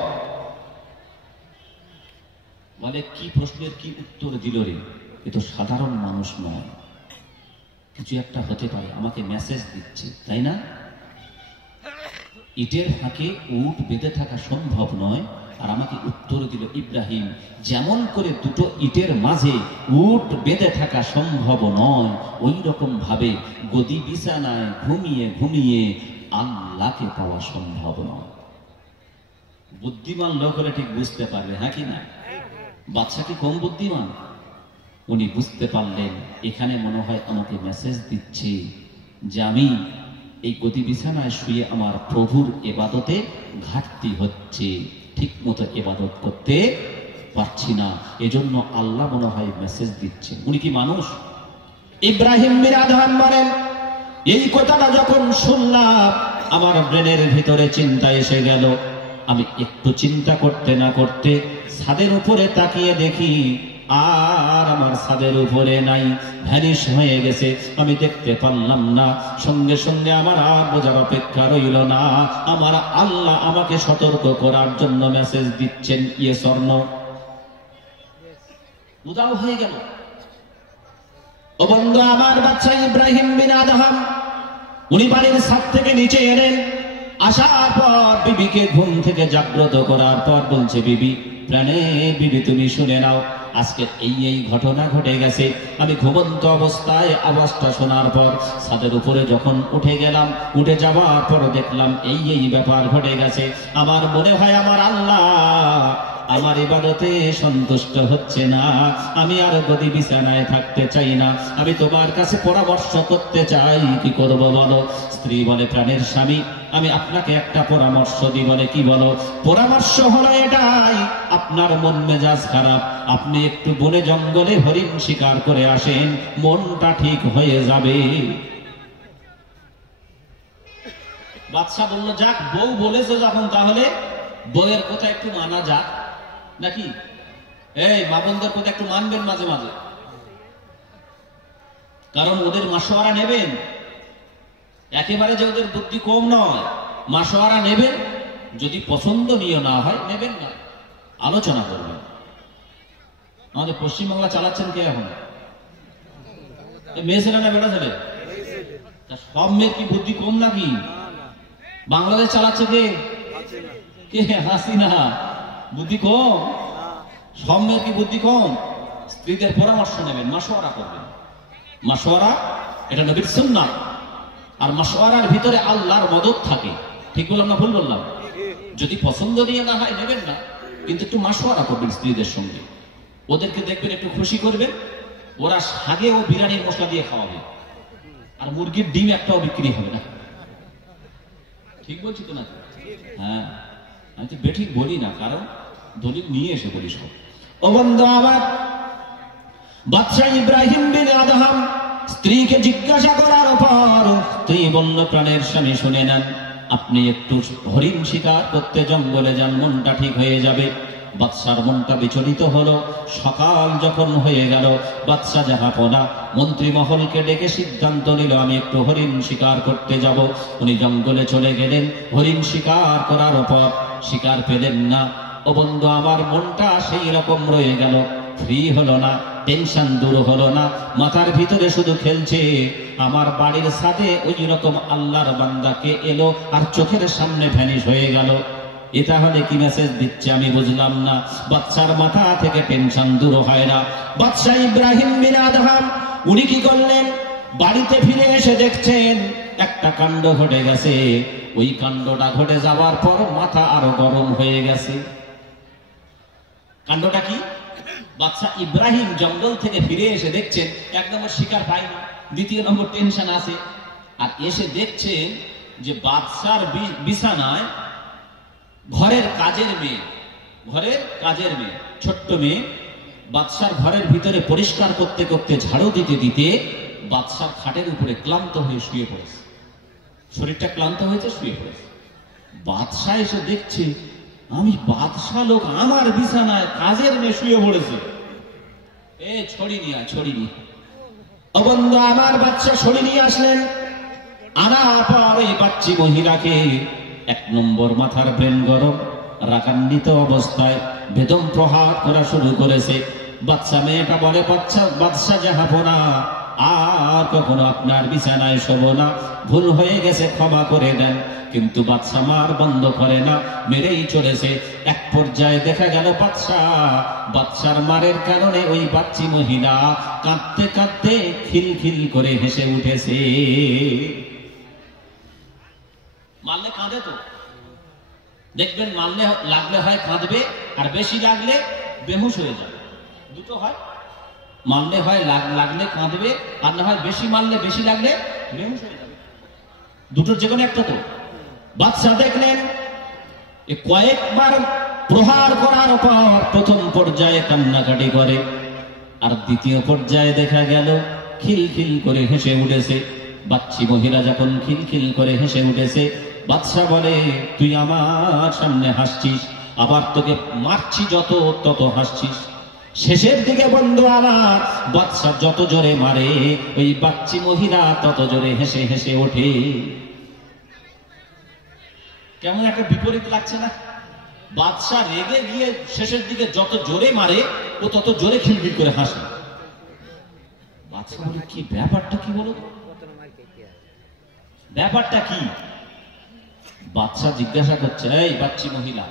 বলে কি প্রশ্নের কি উত্তর দিল রে? এ তো সাধারণ মানুষ নয়, কিছু একটা হতে পারে, আমাকে মেসেজ দিচ্ছে, তাই না? ইটের ফাঁকে উট বেঁধে থাকা সম্ভব নয়, আর আমাকে উত্তর দিল ইব্রাহিম, যেমন করে দুটো ইটের মাঝে উট বেঁধে থাকা সম্ভব নয়, ওই রকম ভাবে গদি বিছানায় ঘুমিয়ে ঘুমিয়ে আল্লাহকে পাওয়া সম্ভব নয়। বুদ্ধিমান লোক হলে ঠিক বুঝতে পারবে, হ্যাঁ কি না? বাদশা কি কম বুদ্ধিমান? উনি বুঝতে পারলেন এখানে মনে হয় আমাকে মেসেজ দিচ্ছে যে আমি এই গদি বিছানায় শুয়ে আমার প্রভুর ইবাদতে ঘাটতি হচ্ছে, ঠিক মতো ইবাদত করতে পারছি না, এজন্য আল্লাহ মনে হয় মেসেজ দিচ্ছে। উনি কি মানুষ? ইব্রাহিম বিন আদহাম বলেন, এই কথাটা যখন শুনলাম আমার ব্রেনের ভিতরে চিন্তা এসে গেল। আমি একটু চিন্তা করতে না করতে ছাদের উপরে তাকিয়ে দেখি আর আমার ছাদের উপরে নাই, ভ্যানিশ হয়ে গেছে, আমি দেখতে পারলাম না। সঙ্গে সঙ্গে আমার আর বোঝার অপেক্ষা রইল না, আমার আল্লাহ আমাকে সতর্ক করার জন্য মেসেজ দিচ্ছেন, ইয়ে স্বর্ণ উদাও হয়ে গেল। ও বন্ধু আমার, বাদশা ইব্রাহিম বিন আদহাম উনি বাড়ির ছাদ থেকে নিচে এলেন, আসার পর বিবিকে ঘুম থেকে জাগ্রত করার পর বলছে, বিবি, প্রাণে বিবি, তুমি শুনে নাও, আজকে এই ঘটনা ঘটে গেছে। আমি ঘুমন্ত অবস্থায় আওয়াজটা শোনার পর ছাদের উপরে যখন উঠে গেলাম, উঠে যাওয়ার পর দেখলাম এই ব্যাপার ঘটে গেছে। আমার মনে হয় আমার আল্লাহ আমার ইবাদতে সন্তুষ্ট হচ্ছে না, আমি আর গদি বিছানায় থাকতে চাই না, আমি তোমার কাছে পরামর্শ করতে চাই, কি করব বলো? স্ত্রী বলে, প্রাণের স্বামী, আমি আপনাকে একটা পরামর্শ দিই। বলে, কি বলো? পরামর্শ হলো এটাই, আপনার মন মেজাজ খারাপ, আপনি একটু বনে জঙ্গলে হরিণ শিকার করে আসেন, মনটা ঠিক হয়ে যাবে। বাদশা বলল, যাক, বউ বলেছে যখন, তাহলে বউয়ের কথা একটু মানা যাক নাকি? এই মা বোনদের কথা একটু মানবেন মাঝে মাঝে, কারণ ওদের মাসোয়ারা নেবেন, একেবারে যে ওদের বুদ্ধি কম নয়, মাসোয়ারা নেবেন, যদি পছন্দনীয় না হয় নেবেন না, আলোচনা করবেন। আমাদের পশ্চিমবাংলা চালাচ্ছেন কে এখন? মেয়ে ছেলে না বেটা ছেলে? সব মেয়ের কি বুদ্ধি কম নাকি? বাংলাদেশ চালাচ্ছে কে? হাসিনা। বুদ্ধি কম? সব মেয়ের কি বুদ্ধি কম? স্ত্রীদের পরামর্শ নেবেন, মাসোয়ারা করবেন। মাসোয়ারা এটা নবীর সুন্নাহ, আর মাসওয়ারার ভিতরে আল্লাহর মদদ থাকে। ঠিক বললাম না ভুল বললাম? যদি পছন্দনীয় না হয় নেবেন না, কিন্তু একটু মাসওয়ারা করবেন স্ত্রীদের সঙ্গে, ওদেরকে দেখবেন একটু খুশি করবেন, ওরা শাকে ও বিরিয়ানির মশলা দিয়ে খাওয়াবে, আর মুরগির ডিম একটাও বিক্রি হবে না। ঠিক বলছি তো না? হ্যাঁ, আমি তো বেঠিক বলি না, কারণ দলিল নিয়ে এসে বলি সব। ও বন্ধু আমার, বাদশা ইব্রাহিম বিন আদহাম স্ত্রীকে জিজ্ঞাসা করার পর তুই বলল, প্রাণের স্বামী শুনে নেন, আপনি একটু হরিণ শিকার করতে জঙ্গলে যান, মনটা ঠিক হয়ে যাবে। বাদশার মনটা বিচলিত হলো। সকাল যখন হয়ে গেল, বাদশা জাহাপনা মন্ত্রী মহলকে ডেকে সিদ্ধান্ত নিল, আমি একটু হরিণ শিকার করতে যাব। উনি জঙ্গলে চলে গেলেন, হরিণ শিকার করার পর শিকার পেলেন না। ও বন্ধু আমার, মনটা সেই রকম রয়ে গেল। ফ্রি হলো না, টেনশন দূর হলো না, মাথার ভিতরে শুধু খেলছে। আমার বাড়ির ছাদে ওই রকম আল্লাহর বান্দাকে এলো আর চোখের সামনে ভ্যানিশ হয়ে গেল। এ তাহলে কি মেসেজ দিচ্ছে আমি বুঝলাম না। বাচ্চার মাথা থেকে টেনশন দূর হয় না। বাদশা ইব্রাহিম বিন আদহাম উনি কি করলেন, বাড়িতে ফিরে এসে দেখছেন একটা কাণ্ড ঘটে গেছে। ওই কাণ্ডটা ঘটে যাওয়ার পর মাথা আরো গরম হয়ে গেছে। কাণ্ডটা কি? বাদশা ইব্রাহিম জঙ্গল থেকে ফিরে এসে দেখছেন, এক নম্বর শিকার পায়নি, দ্বিতীয় নম্বর টেনশন আছে। আর এসে দেখছেন যে বাদশার বিছানায় ঘরের কাজের মেয়ে, ছোট্ট মেয়ে, বাদশার ঘরের ভিতরে পরিষ্কার করতে করতে, ঝাড়ু দিতে দিতে বাদশার খাটের উপরে ক্লান্ত হয়ে শুয়ে পড়েছে। শরীরটা ক্লান্ত হয়েছে, শুয়ে পড়েছে। বাদশা এসে দেখছে, আমি বাদশা লোক, আমার বিছানায় কাজের মেয়ে শুয়ে পড়েছে। ছড়ি নিয়ে বন্ধু আমার বাচ্চা ছড়ি নিয়ে আসলেন। আনার পর এই বাচ্চি মহিলাকে এক নম্বর মাথার ব্রেন গরম, রাগান্বিত অবস্থায় বেদম প্রহার করা শুরু করেছে। বাচ্চা মেয়েটা বলে, বাদশা জাহাপনা, আর কখনো আপনার বিছানায় শোবো না, ভুল হয়ে গেছে, ক্ষমা করে দেন। কিন্তু বাদশা মার বন্ধ করে না, মেরেই চলেছে। এক পর্যায়ে দেখা গেল বাদশার মারের কারণে ওই বাচ্চি মহিলা কাঁদতে কাঁদতে খিলখিল করে হেসে উঠেছে। মারলে কাঁদে তো, দেখবেন মারলে লাগলে হয় কাঁদবে, আর বেশি লাগলে বেহুশ হয়ে যাবে। দুটো হয়, মারলে হয় লাগলে কাঁদবে, আর না হয় বেশি মারলে বেশি লাগলে বেহুশ হয়ে যাবে। দুটোর যে কোনো একটা তো। বাদশা দেখলেন কয়েকবার প্রহার করার পর প্রথম পর্যায়ে কান্নাকাটি করে, আর দ্বিতীয় পর্যায়ে দেখা গেল খিলখিল করে হেসে উঠেছে। বাচ্চি মহিলা যখন খিলখিল করে হেসে উঠেছে, বাদশা বলে, তুই আমার সামনে হাসছিস, আবার তোকে মারছি যত তত হাসছিস। শেষের দিকে বন্ধু আমার বাদশা যত জোরে মারে, ওই বাচ্চি মহিলা তত জোরে হেসে হেসে ওঠে। কেমন একটা বিপরীত লাগছে না? বাদশা রেগে গিয়ে শেষের দিকে যত জোরে মারে, ও তত জোরে খিলখিল করে হাসে। বাদশা বলে, কি ব্যাপারটা কি বলো, ব্যাপারটা কি? বাদশা জিজ্ঞাসা করছে, এই বাচ্চি মহিলা,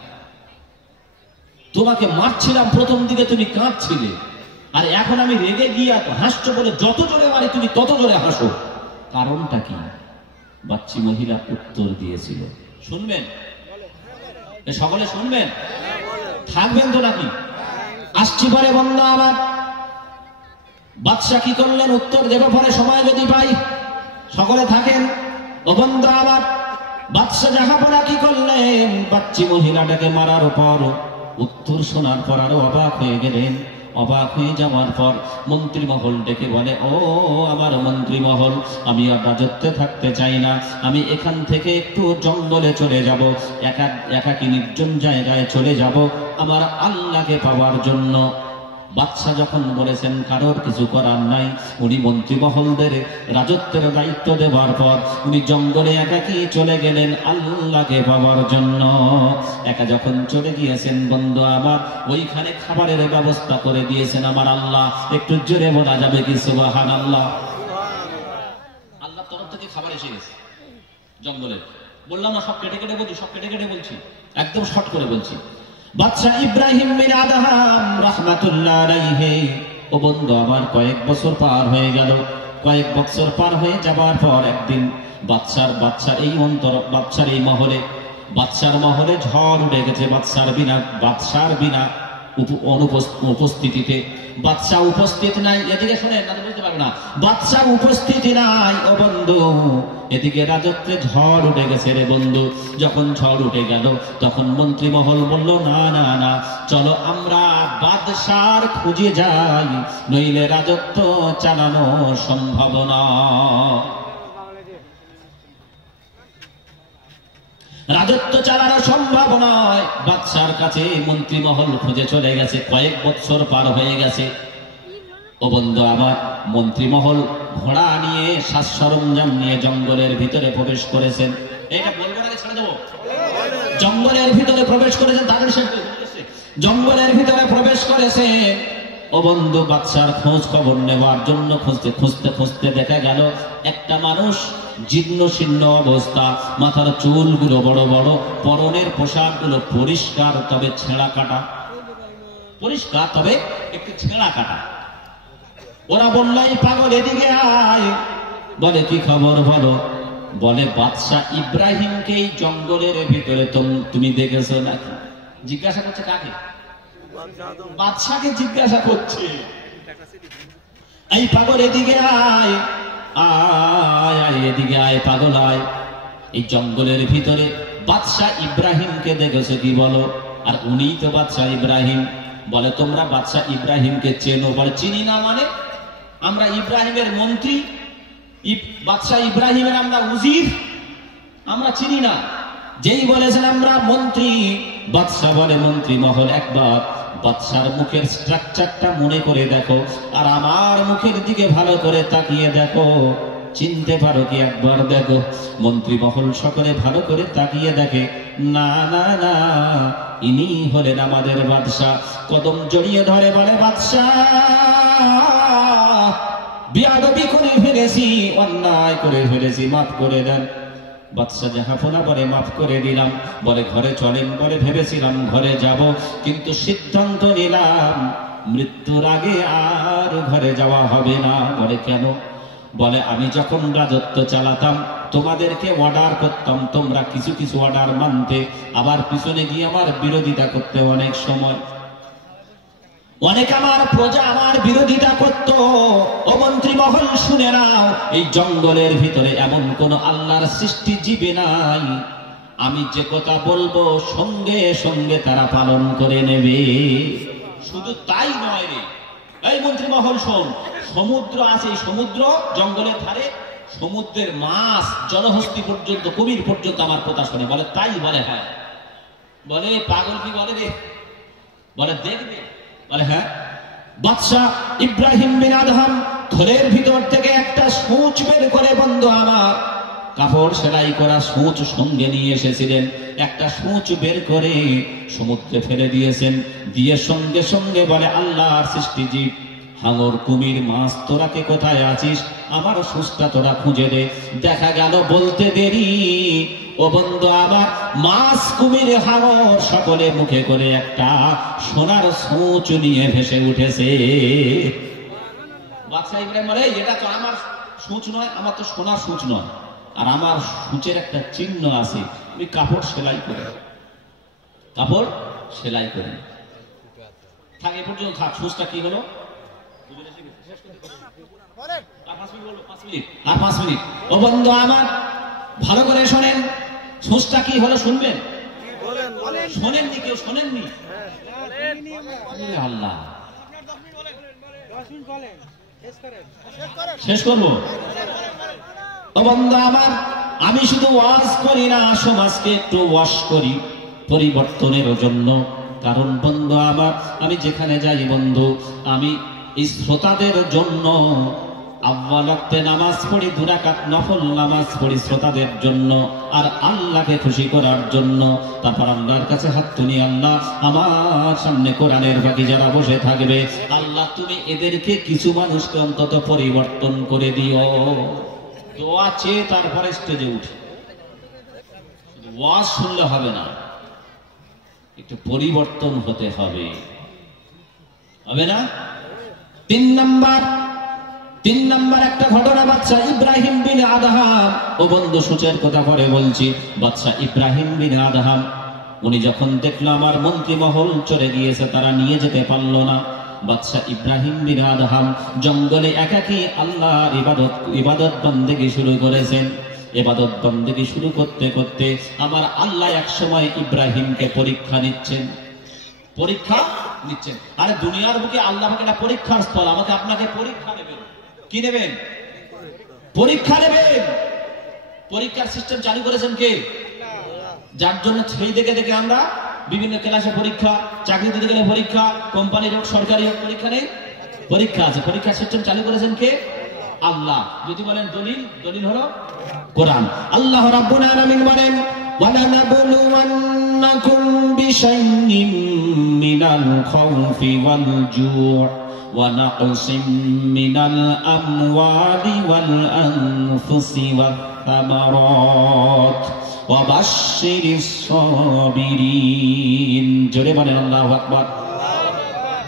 তোমাকে মারছিলাম প্রথম দিকে, তুমি কাঁদছিলে, আর এখন আমি রেগে গিয়ে হাসছো বলে যত জোরে মারি তুমি তত জোরে হাসো, কারণটা কি? বাচ্চি মহিলা উত্তর দিয়েছিল, শুনবেন? সকলে শুনবেন? থাকবেন তো নাকি? আসছি পরে বন্ধু আমার। বাদশা কি করলেন উত্তর দেব পরে, সময় যদি পাই। সকলে থাকেন। ও বন্ধু আমার, বাদশা জাহাপনা কি করলেন, বাচ্চি মহিলাটাকে মারার পর উত্তর শোনার পর আরো অবাক হয়ে গেলেন। অবাক হয়ে যাওয়ার পর মন্ত্রী মহল ডেকে বলে, ও আমার মন্ত্রী মহল, আমি আর রাজত্বে থাকতে চাই না, আমি এখান থেকে একটু জঙ্গলে চলে যাব, একাকী নির্জন জায়গায় চলে যাব আমার আল্লাহকে পাওয়ার জন্য। বাদশা যখন বলেছেন কারোর কিছু করার নাই, উনি মন্ত্রী মহলদের রাজত্বের দায়িত্ব দেওয়ার পর উনি জঙ্গলে একাকী চলে গেলেন আল্লাহকে পাওয়ার জন্য। একা যখন চলে গিয়েছেন বন্ধু আমার, ওইখানে খাবারের ব্যবস্থা করে দিয়েছেন আমার আল্লাহ। একটু জোরে বলা যাবে কি সুবহানাল্লাহ? আল্লাহর তরফ থেকে খাবার এসে গেছে জঙ্গলে। বললাম না সব কেটে কেটে বলছি, সব কেটে কেটে বলছি, একদম শর্ট করে বলছি। বাদশা ইব্রাহিম বিন আদহাম রাহমাতুল্লাহ আলাইহি, ও বন্ধু আমার, কয়েক বছর পার হয়ে গেল। কয়েক বছর পার হয়ে যাবার পর একদিন বাদশার এই মহলে ঝড় উঠে গেছে। বাদশার বিনা উপস্থিতিতে, বাদশা উপস্থিত নাই, এদিকে শোনেন না বুঝতে পারবে না, বাদশা উপস্থিতি নাই। ও বন্ধু, এদিকে রাজত্বে ঝড় উঠে গেছে রে বন্ধু। যখন ঝড় উঠে গেল তখন মন্ত্রী মহল বলল, না না না, চলো আমরা বাদশার খুঁজে যাই, নইলে রাজত্ব চালানো সম্ভব না। রাজত্ব চালানো সম্ভব নয়। বাদশার কাছে মন্ত্রী মহল খুঁজে চলে গেছে, কয়েক বছর পার হয়ে গেছে। ও বন্ধু আমার, মন্ত্রী মহল ঘোড়া নিয়ে, সাজ সরঞ্জাম নিয়ে জঙ্গলের ভিতরে প্রবেশ করেছেন। এটা বলবো না, ছেড়ে দেবো। জঙ্গলের ভিতরে প্রবেশ করেছেন, তাদের সাথে জঙ্গলের ভিতরে প্রবেশ করেছে। ও বন্ধু বাদশার খোঁজ খবর নেওয়ার জন্য খুঁজতে খুঁজতে খুঁজতে দেখা গেল একটা মানুষ জীর্ণ শীর্ণ অবস্থা, মাথার চুলগুলো বড় বড়, পরনের পোশাকগুলো পরিষ্কার তবে ছেঁড়া কাটা, পরিষ্কার তবে একটু ছেঁড়া কাটা। ওরা বলল এই পাগল এদিকে আয়। বলে কি খবর বলো? বলে বাদশাহ ইব্রাহিমকে এই জঙ্গলের ভিতরে তুমি দেখেছো নাকি? জিজ্ঞাসা করছে কাকে? বাদশাকে জিজ্ঞাসা করছে। এই পাগল এদিকে আয়, আয় আয় এদিকে আয় পাগল আয়। এই জঙ্গলের ভিতরে বাদশাহ ইব্রাহিমকে দেখেছো কি বলো? আর উনি তো বাদশাহ ইব্রাহিম। বলে তোমরা বাদশাহ ইব্রাহিমকে চেনো? বলে চিনি না। মানে আমরা ইব্রাহিমের মন্ত্রী, বাদশাহ ইব্রাহিমের আমরা উজির, আমরা চিনি না। যেই বলেছেন আমরা মন্ত্রী, বাদশাহ বলে মন্ত্রী মহল একবার বাদশার মুখের স্ট্রাকচারটা মনে করে দেখো, আর আমার মুখের দিকে ভালো করে তাকিয়ে দেখো, চিনতে পারো কি একবার দেখো। মন্ত্রী মহল সকলে ভালো করে তাকিয়ে দেখে, না না না, ইনি হলেন আমাদের বাদশাহ। কদম জড়িয়ে ধরে বলে বাদশাহ বিয়াদবি করে ফেলেছি, অন্যায় করে ফেলেছি, মাফ করে দেন। বাদশাহ জাহাপনা বলে মাফ করে দিলাম। বলে ঘরে চলেন। বলে ভেবেছিলাম ঘরে যাব, কিন্তু সিদ্ধান্ত নিলাম মৃত্যুর আগে আর ঘরে যাওয়া হবে না। বলে কেন? বলে আমি যখন রাজত্ব চালাতাম তোমাদেরকে অর্ডার করতাম, তোমরা কিছু কিছু অর্ডার মানতে, আবার পিছনে গিয়ে আমার বিরোধিতা করতে অনেক সময়, অনেক আমার প্রজা আমার বিরোধিতা করত। ও মন্ত্রী মহল শুনে নাও, এই জঙ্গলের ভিতরে এমন কোন আল্লাহর সৃষ্টি জীবে নাই, আমি যে কথা বলবো সঙ্গে সঙ্গে তারা পালন করে নেবে। শুধু তাই নয় রে, এই মন্ত্রী মহল শোন, সমুদ্র আছে, এই সমুদ্র জঙ্গলের ধারে, সমুদ্রের মাছ জলহস্তি পর্যন্ত, কুমির পর্যন্ত আমার কথা শোনে। বলে তাই? বলে হ্যাঁ। বলে পাগল কি বলে রে? বলে দেখবে। বলে হ্যাঁ। বাদশাহ ইব্রাহিম বিন আদহাম থলের ভিতর থেকে একটা সূচ বের করে, বন্ধু আমার কাপড় সেলাই করা সূচ সঙ্গে নিয়ে এসেছিলেন, একটা সূচ বের করে সমুদ্রে ফেলে দিয়েছেন। দিয়ে সঙ্গে সঙ্গে বলে আল্লাহর সৃষ্টি জীব, হাঙর কুমির মাছ, তোরা কে কোথায় আছিস? আমার সূচটা তোরা খুঁজে দে। দেখা গেল বলতে দেরি, ও বন্ধু আমার মাছ কুমির হাঙর সকলে মুখে করে একটা সোনার সূচ নিয়ে ভেসে উঠেছে। বাদশাহ ইব্রাহিম বলে এটা তো আমার সূচ নয়, আমার তো সোনার সূচ নয়, আর আমার সূচের একটা চিহ্ন আছে, আমি কাপড় সেলাই করে, কাপড় সেলাই করে থাক। এ পর্যন্ত থাক। সূচটা কি হলো? আর 5 মিনিট। ও বন্ধু আমার ভালো করে শোনেন, সূচটা কি হলো শুনবেন? শোনেননি? কেউ শোনেননি? আল্লাহ, শেষ করবো। ও বন্ধু আমার, আমি শুধু ওয়াজ করি না, সমাজকে একটু ওয়াশ করি পরিবর্তনের জন্য। কারণ বন্ধু আমার, আমি যেখানে যাই বন্ধু, আমি এই শ্রোতাদের জন্য আউয়াল ওয়াক্তে নামাজ পড়ি, 2 রাকাত নফল নামাজ পড়ি শ্রোতাদের জন্য, আর আল্লাহকে খুশি করার জন্য। তারপর আল্লাহর কাছে হাত তুলি, আল্লাহ আমার সামনে কোরআনের বাকি যারা বসে থাকবে, আল্লাহ তুমি এদেরকে কিছু মানুষকে অন্তত পরিবর্তন করে দিও। দোয়া চেয়ে তারপরে স্টেজে উঠি। ওয়াজ শুনলে হবে না, একটু পরিবর্তন হতে হবে, হবে না? 3 নাম্বার একটা ঘটনা, বাদশা ইব্রাহিম বিন আদহাম। ও বন্ধু সূচের কথা পরে বলছি। বাদশা ইব্রাহিম বিন আদহাম উনি যখন দেখলো আমার মন্ত্রী মহল চলে গিয়েছে, তারা নিয়ে যেতে পারলো না, বাদশা ইব্রাহিম বিন আদহাম জঙ্গলে একাকী আল্লাহর ইবাদত বন্দেগী শুরু করেছেন। ইবাদত বন্দেগী শুরু করতে করতে আমার আল্লাহ এক সময় ইব্রাহিমকে পরীক্ষা নিচ্ছেন, পরীক্ষা নিচ্ছেন। আরে দুনিয়ার বুকে আল্লাহ আমাকে একটা পরীক্ষার স্থল, আমাকে আপনাকে পরীক্ষা নেবেন। কি নেবেন? পরীক্ষা নেবেন। পরীক্ষার সিস্টেম চালু করেছেন কে? যার জন্য সেই দেখে দেখে আমরা বিভিন্ন ক্লাসে পরীক্ষা, চাকরি দিতে গেলে পরীক্ষা, কোম্পানির হোক সরকারি হোক পরীক্ষা নেই, পরীক্ষা আছে। পরীক্ষার সিস্টেম চালু করেছেন কে? আল্লাহ। যদি বলেন দলিল, দলিল হলো কোরআন। আল্লাহ রাব্বুল আলামিন বলেন, وَلَنَبْلُوَنَّكُمْ بِشَيْءٍ مِّنَ الْخَوْفِ وَالْجُوعِ ونقص من الأموال والأنفس والثمرات وبشر الصابرين জোরে বলেন আল্লাহু আকবার।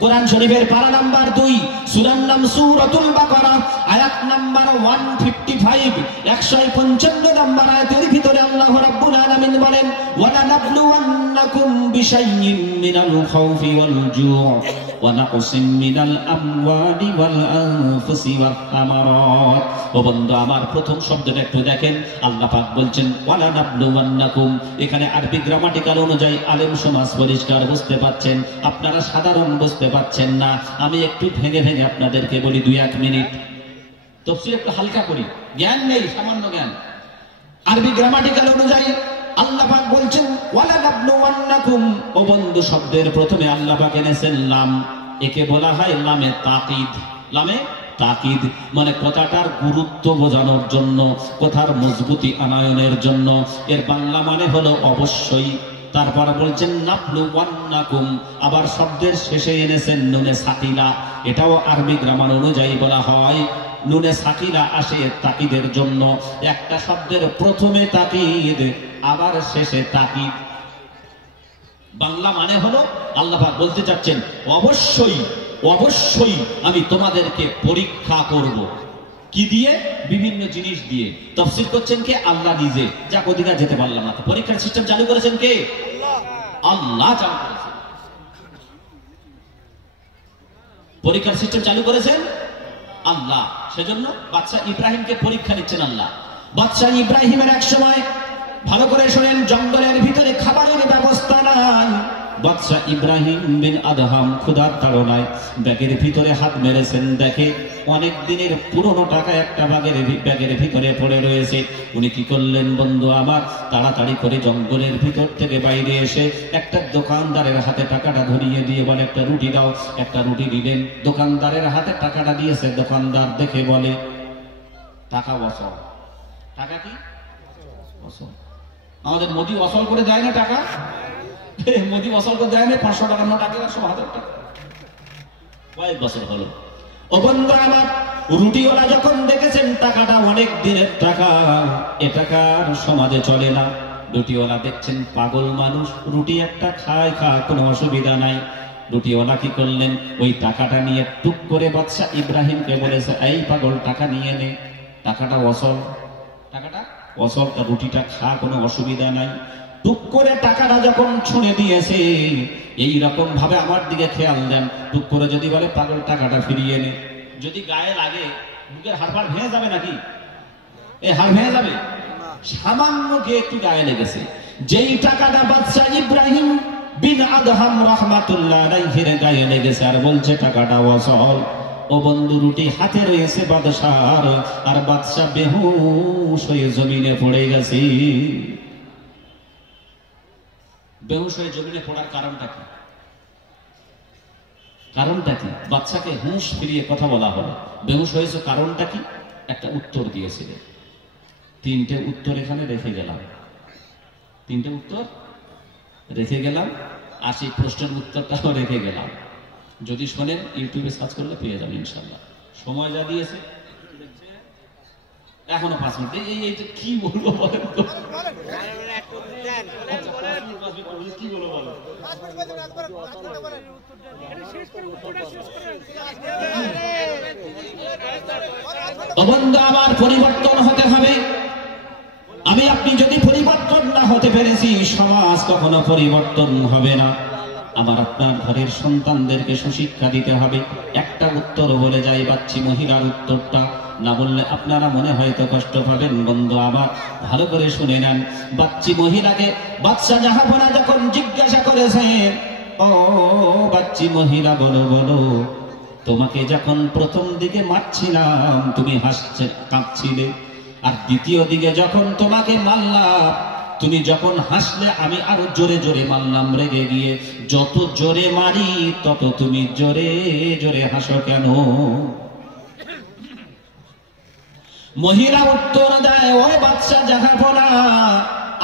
কোরআন শরীফের পারা নাম্বার 2 সূরার নাম সূরাতুল বাকারা আয়াত নাম্বার 155 155 নাম্বার আয়াতের ভিতরে আল্লাহ রাব্বুল আলামিন বলেন ওয়ালা নাবলুওয়ান্নাকুম বিশাইইন মিনাল খাউফি ওয়াল জুউ ওয়া নাকসিম মিনাল আমওয়ালি ওয়াল আনফুসি ওয়াত থামারাত। ও বন্ধু আমার প্রথম শব্দটা একটু দেখেন, আল্লাহ পাক বলছেন ওয়ালা নাবলুওয়ান্নাকুম। এখানে আরবি গ্রামাটিক্যাল অনুযায়ী আলেম সমাজ পরিষ্কার বুঝতে পাচ্ছেন, আপনারা সাধারণ বুঝতে পাচ্ছেন না। আমি একটু ভেঙে ভেঙে আপনাদেরকে বলি 2-1 মিনিট, তাফসীর একটু হালকা করি, জ্ঞান নেই, সামান্য জ্ঞান। আরবি গ্রামাটিক্যাল অনুযায়ী আল্লাহ পাক বলছেন ওয়ালা নাবলুওয়ান্নাকুম। ও বন্ধু শব্দের প্রথমে আল্লাহ পাক এনেছেন লাম, একে বলা হয় লামে তাকিদ। লামে তাকিদ মানে কথাটার গুরুত্ব বোঝানোর জন্য, কথার মজবুতি আনয়নের জন্য। এর বাংলা মানে হলো অবশ্যই। তারপর বলছেন নাবলুওয়ান্নাকুম, আবার শব্দের শেষে এনেছেন নুনে সাকিলা। এটাও আরবি গ্রামার অনুযায়ী বলা হয় নুনে সাকিলা আসে তাকিদের জন্য। একটা শব্দের প্রথমে তাকিদ আবার শেষে তাকিদ। বাংলা মানে হলো আল্লাহ পাক বলতে চাচ্ছেন অবশ্যই অবশ্যই আমি তোমাদেরকে পরীক্ষা করব। কি দিয়ে? বিভিন্ন জিনিস দিয়ে। তাফসীর করছেন কে? আল্লাহ নিজে। যাক ওদিকে যেতে পারলাম না। পরীক্ষার সিস্টেম চালু করেছেন কে? আল্লাহ চালু করেছেন। পরীক্ষার সিস্টেম চালু করেছেন আল্লাহ। সেজন্য বাদশা ইব্রাহিমকে পরীক্ষা নিচ্ছেন আল্লাহ। বাদশা ইব্রাহিমের এক সময় ভালো করে শোনেন, জঙ্গলের ভিতরে খাবারের ব্যবস্থা নাই। বাদশা ইব্রাহিম বিন আদহাম ক্ষুধার তাড়নায় ব্যাগের ভিতরে হাত মেরেছেন, দেখে অনেক দিনের পুরনো টাকা একটা ব্যাগের ভিতরে পড়ে রয়েছে। উনি কি করলেন বন্ধু আমার, তাড়াতাড়ি করে জঙ্গলের ভিতর থেকে বাইরে এসে একটা দোকানদারের হাতে টাকাটা ধরিয়ে দিয়ে বলে একটা রুটি দাও। একটা রুটি দিলেন, দোকানদারের হাতে টাকাটা দিয়েছে। দোকানদার দেখে বলে টাকা অসল। টাকা কি অসল? আমাদের মোদি অসল করে দেয় না টাকা, মোদি অসল করে দেয় না। 500 টাকার নোট আগে 100 টাকা কয়েক বছর হলো। ও বন্ধু আমার, রুটিওয়ালা যখন দেখেছেন টাকাটা অনেক দিনের টাকা, এ টাকার সমাজে চলে না। রুটিওয়ালা দেখছেন পাগল মানুষ, রুটি একটা খায়, কোনো অসুবিধা নাই। রুটিওয়ালা কি করলেন, ওই টাকাটা নিয়ে টুক করে বাদশা ইব্রাহিমকে বলেছে এই পাগল টাকা নিয়ে নে, টাকাটা অসল, টাকাটা অসল, রুটিটা খা, কোনো অসুবিধা নাই। টুক করে টাকাটা যখন ছুঁড়ে দিয়েছে, এই রকম ভাবে আমার দিকে খেয়াল দেন, টুক করে যদি বলে পাগল টাকাটা ফিরিয়ে নে, যদি গায়ে লাগে বুকের হাড় ভেঙে যাবে নাকি? এই হাড় ভেঙে যাবে? সামান্য গিয়ে একটু গায়ে লেগেছে। যেই টাকাটা বাদশা ইব্রাহিম বিন আদহাম রাহমাতুল্লাহ আলাইহির গায়ে লেগেছে আর বলছে টাকাটা অসল। ও বন্ধু, রুটি হাতে রয়েছে বাদশার, আর বাদশা বেহুশ হয়ে জমিনে পড়ে গেছে। বেহুশ হয়ে জমিনে পড়ার কারণটা কি? কারণটা কি? বাদশাকে হুঁশ ফিরিয়ে কথা বলা হলো, বেহুশ হয়েছে কারণটা কি? একটা উত্তর দিয়েছিলেন। 3টে উত্তর এখানে রেখে গেলাম, 3টে উত্তর রেখে গেলাম। 80 প্রশ্নের উত্তরটাও রেখে গেলাম। যদি শোনেন ইউটিউবে সার্চ করলে পেয়ে যাবেন ইনশাল্লাহ। সময় যা দিয়েছে এখনো 5 মিনিট। এই কি বলবো বলেন তো? কি বলবো বলো? বন্ধু আমার, পরিবর্তন হতে হবে। আমি আপনি যদি পরিবর্তন না হতে পেরেছি, সমাজ কখনো পরিবর্তন হবে না। আমার আপনার ঘরের সন্তানদেরকে সুশিক্ষা দিতে হবে। একটা উত্তর বলে যাই, বাচ্চি মহিলার উত্তরটা না বললে আপনারা মনে হয়তো কষ্ট পাবেন। বন্ধু আমার, ভালো করে শুনে নেন। বাচ্চি মহিলাকে বাদশা জাহাপনা যখন জিজ্ঞাসা করেছে, ও বাচ্চি মহিলা বলো বলো, তোমাকে যখন প্রথম দিকে মারছিলাম তুমি হাসছে কাঁদছিলে, আর দ্বিতীয় দিকে যখন তোমাকে মারলাম তুমি যখন হাসলে আমি আরো জোরে জোরে মারলাম রেগে গিয়ে। যত জোরে মারি তত তুমি জোরে জোরে হাসো কেন? মহিলা উত্তর দেয়, ও বাদশা জাহাপনা,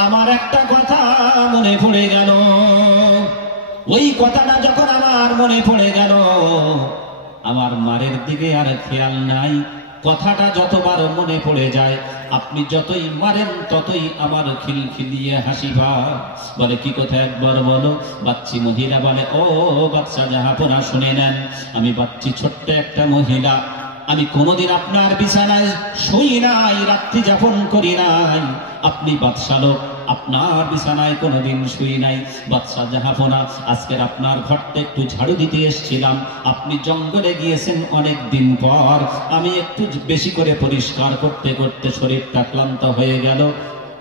আমার একটা কথা মনে পড়ে গেল। ওই কথাটা যখন আমার মনে পড়ে গেল, আমার মারের দিকে আর খেয়াল নাই। কথাটা যতবার মনে পড়ে যায়, আপনি যতই মারেন ততই আমার খিলখিলিয়ে হাসি পায়। বলে কি কথা একবার বলো। বাচ্চি মহিলা বলে, ও বাচ্চা জাহাপনা শুনে নেন, আমি বাচ্চি ছোট্ট একটা মহিলা, আমি কোনোদিন আপনার বিছানায় শুই নাই, রাত্রি যাপন করি নাই। আপনি বাদশা লোক, আপনার বিছানায় কোনোদিন শুই নাই। বাদশা জাহাপনা, আজকের আপনার ঘরটা একটু ঝাড়ু দিতে এসেছিলাম, আপনি জঙ্গলে গিয়েছেন অনেক দিন পর, আমি একটু বেশি করে পরিষ্কার করতে করতে শরীরটা ক্লান্ত হয়ে গেল।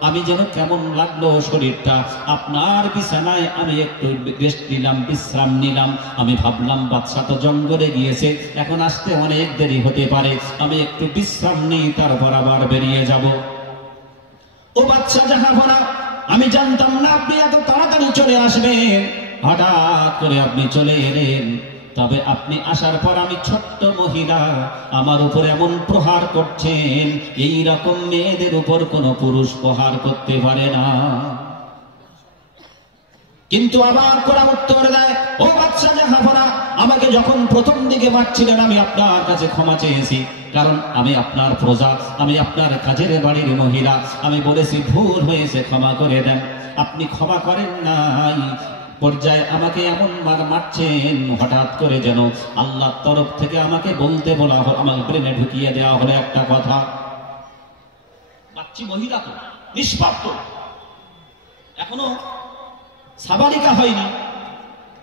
আমি যেন কেমন লাগলো শরীরটা, আপনার বিছানায় আমি একটু রেস্ট নিলাম, বিশ্রাম নিলাম। আমি ভাবলাম বাদশা তো জঙ্গলে গিয়েছে, এখন আসতে অনেক দেরি হতে পারে, আমি একটু বিশ্রাম নিই, তারপর আবার বেরিয়ে যাব। ও বাদশা জাহাপনা, আমি জানতাম না আপনি এত তাড়াতাড়ি চলে আসবেন, হঠাৎ করে আপনি চলে এলেন। তবে আপনি আসার পর আমি ছোট্ট মহিলা, আমার উপর এমন প্রহার করছেন, এই রকম মেয়েদের উপর কোনো পুরুষ প্রহার করতে পারে না। কিন্তু আবার কোরআন উত্তর দেয়, ও বাদশা জাহাপনা, আমাকে যখন প্রথম দিকে মারছিলেন আমি আপনার কাছে ক্ষমা চেয়েছি, কারণ আমি আপনার প্রজা, আমি আপনার কাজের বাড়ির মহিলা, আমি বলেছি ভুল হয়েছে, ক্ষমা করে দেন। আপনি ক্ষমা করেন নাই, পর্যায়ে আমাকে এমন মারছেন, হঠাৎ করে যেন আল্লাহর তরফ থেকে আমাকে বলতে বলা হলো, আমার ব্রেনে ঢুকিয়ে দেওয়া হলো একটা কথা, বাচ্চি মহিলা তো নিষ্পাপ, এখনো সাবালিকা হয়নি,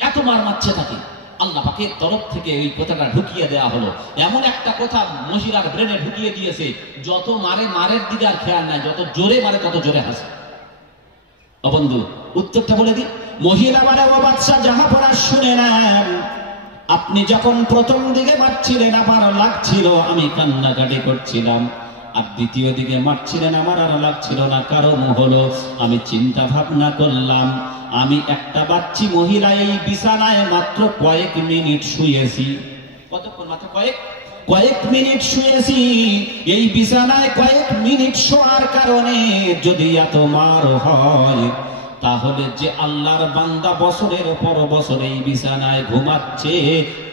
এত মার মারছে তাকে। আল্লাহ পাকের তরফ থেকে ওই কথাটা ঢুকিয়ে দেওয়া হলো, এমন একটা কথা মহিলার ব্রেনে ঢুকিয়ে দিয়েছে, যত মারে মারের দিকে আর খেয়াল নাই, যত জোরে মারে তত জোরে হাসে। ও বন্ধু, উত্তরটা বলে দিই। মহিলা বলে, ও বাদশা জাহাপনা শুনে নেন, আপনি যখন প্রথম দিকে মারছিলেন আমার লাগছিল, আমি কান্নাকাটি করছিলাম, আর দ্বিতীয় দিকে মারছিলেন আমার আর লাগছিল না। কারণ হলো আমি চিন্তা ভাবনা করলাম, আমি একটা বাচ্চি মহিলা এই বিছানায় মাত্র কয়েক মিনিট শুয়েছি। কতক্ষণ? মাত্র কয়েক মিনিট শুয়েছি। এই বিছানায় কয়েক মিনিট শোয়ার কারণে যদি এত মার হয়, তাহলে যে আল্লাহর বান্দা বছরের পর বছর এই বিছানায় ঘুমাচ্ছে,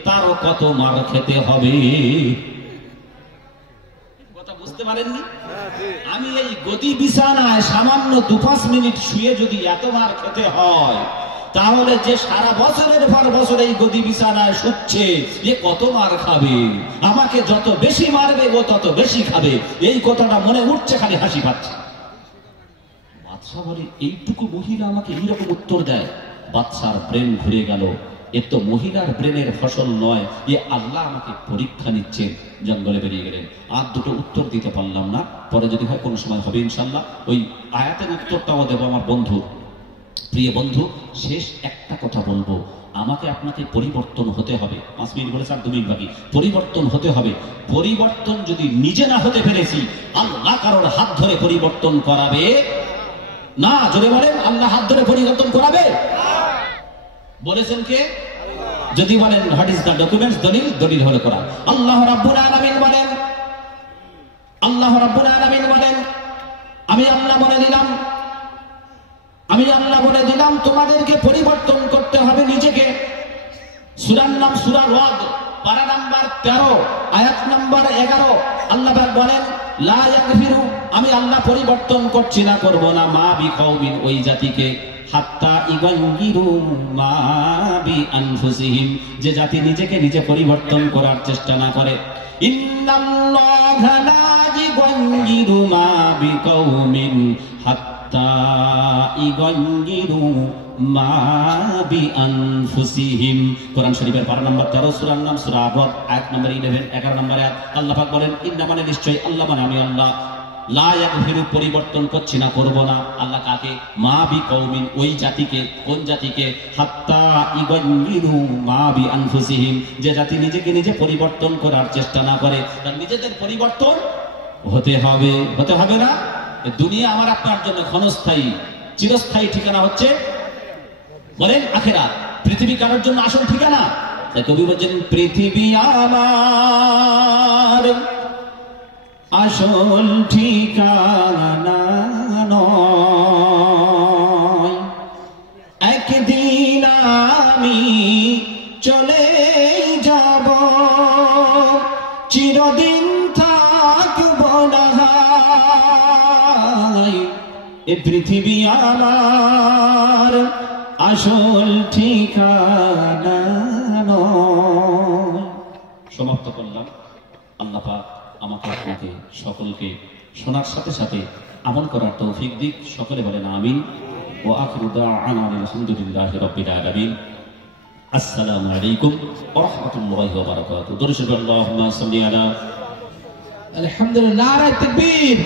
তারও কত মার খেতে হবে। কথা বুঝতে পারেননি? আমি এই গদি বিছানায় সামান্য 2-5 মিনিট শুয়ে যদি এত মার খেতে হয়, তাহলে যে সারা বছরের পর বছর এই গদি বিছানায় শুচ্ছে, এ কত মার খাবে। আমাকে যত বেশি মারবে ও তত বেশি খাবে। এই কথাটা মনে উঠছে, খালি হাসি পাচ্ছে। বাদশা বলে, এইটুকু মহিলা আমাকে এইরকম উত্তর দেয়। বাদশার ব্রেন ঘুরে গেল, এ তো মহিলার ব্রেনের ফসল নয়, এ আল্লাহ আমাকে পরীক্ষা নিচ্ছেন। জঙ্গলে বেরিয়ে গেলেন, আর দুটো উত্তর দিতে পারলাম না, পরে যদি হয় কোনো সময় হবে ইনশাল্লাহ, ওই আয়াতের উত্তরটাও দেবো আমার বন্ধু। প্রিয় বন্ধু, শেষ একটা কথা বলবো, আমাকে আপনাকে পরিবর্তন হতে হবে। 5 মিনিট বলেছে, আর 2 মিনিট বাকি। পরিবর্তন হতে হবে। পরিবর্তন যদি নিজে না হতে পেরেছি, আল্লাহ কারোর হাত ধরে পরিবর্তন করাবে না। জোরে বলেন, আল্লাহ হাত ধরে পরিবর্তন করাবে? বলেছেন কে? যদি বলেন হোয়াট ইজ দ্য ডকুমেন্টস, দলিল, দলিল হলো কোরআন। আল্লাহ রাব্বুল আলামিন বলেন, আল্লাহ রাব্বুল আলামিন বলেন, আমি আল্লাহ বলে দিলাম, আমি আল্লাহ বলে দিলাম তোমাদেরকে পরিবর্তন করতে হবে নিজেকে। সূরার নাম সূরা রদ, পারা নাম্বার 13, আয়াত নাম্বার 11। আল্লাহ পাক বলেন, লা ইয়াগফিরু, আমি আল্লাহ পরিবর্তন করছি না, করব না, মা বিকওমিন, ওই জাতিকে, হাত্তা ইগাইয়িরু মা বিআনফুসিহিম, যে জাতি নিজেকে নিজে পরিবর্তন করার চেষ্টা না করে। ইন্নাল্লাহা লা ইগাইয়িরু মা বিকওমিন হাত্তা ইগাইয়িরু মা বিআনফুসিহিম। কোরআন শরীফের পারা নাম্বার 13, সূরার নাম সূরা রদ, আয়াত নাম্বার 11, 11 নম্বর আয়াত। আল্লাহ পাক বলেন, ইন্না মানে নিশ্চয়, আল্লাহ মানে আমি আল্লাহ, লা ইয়াগফিরু পরিবর্তন করছি না, করব না। আল্লাহ কাকে? মা বিকওমিন, ওই জাতিকে। কোন জাতিকে? হাত্তা ইগাইয়িরু মা বিআনফুসিহিম, যে জাতি নিজেকে নিজে পরিবর্তন করার চেষ্টা না করে। তার নিজেদের পরিবর্তন হতে হবে, হতে হবে না? দুনিয়া আমার আপনার জন্য ক্ষণস্থায়ী, চিরস্থায়ী ঠিকানা হচ্ছে বলেন আখিরাত। পৃথিবী কারোর জন্য আসল ঠিকানা। তাই কবি বলছেন, পৃথিবী আমার আসল ঠিকানা নয়, একদিন আমি চলে যাব। এ পৃথিবী আমার আসল ঠিকানা নয়। সমাপ্ত করলাম। আল্লাহ পাক আমাকে আপনাকে সকলকে শোনার সাথে সাথে আমল করার তৌফিক দিক। সকলে বলেন আমিন। ওয়া আখিরু দা'ওয়ানা আলহামদুলিল্লাহি রাব্বিল আলামিন। আসসালামু আলাইকুম ওয়া রাহমাতুল্লাহি ওয়া বারাকাতুহু। দরুদ শরীফ আল্লাহুম্মা সাল্লি আলা আলহামদুলিল্লাহ। নারায়ে তাকবীর।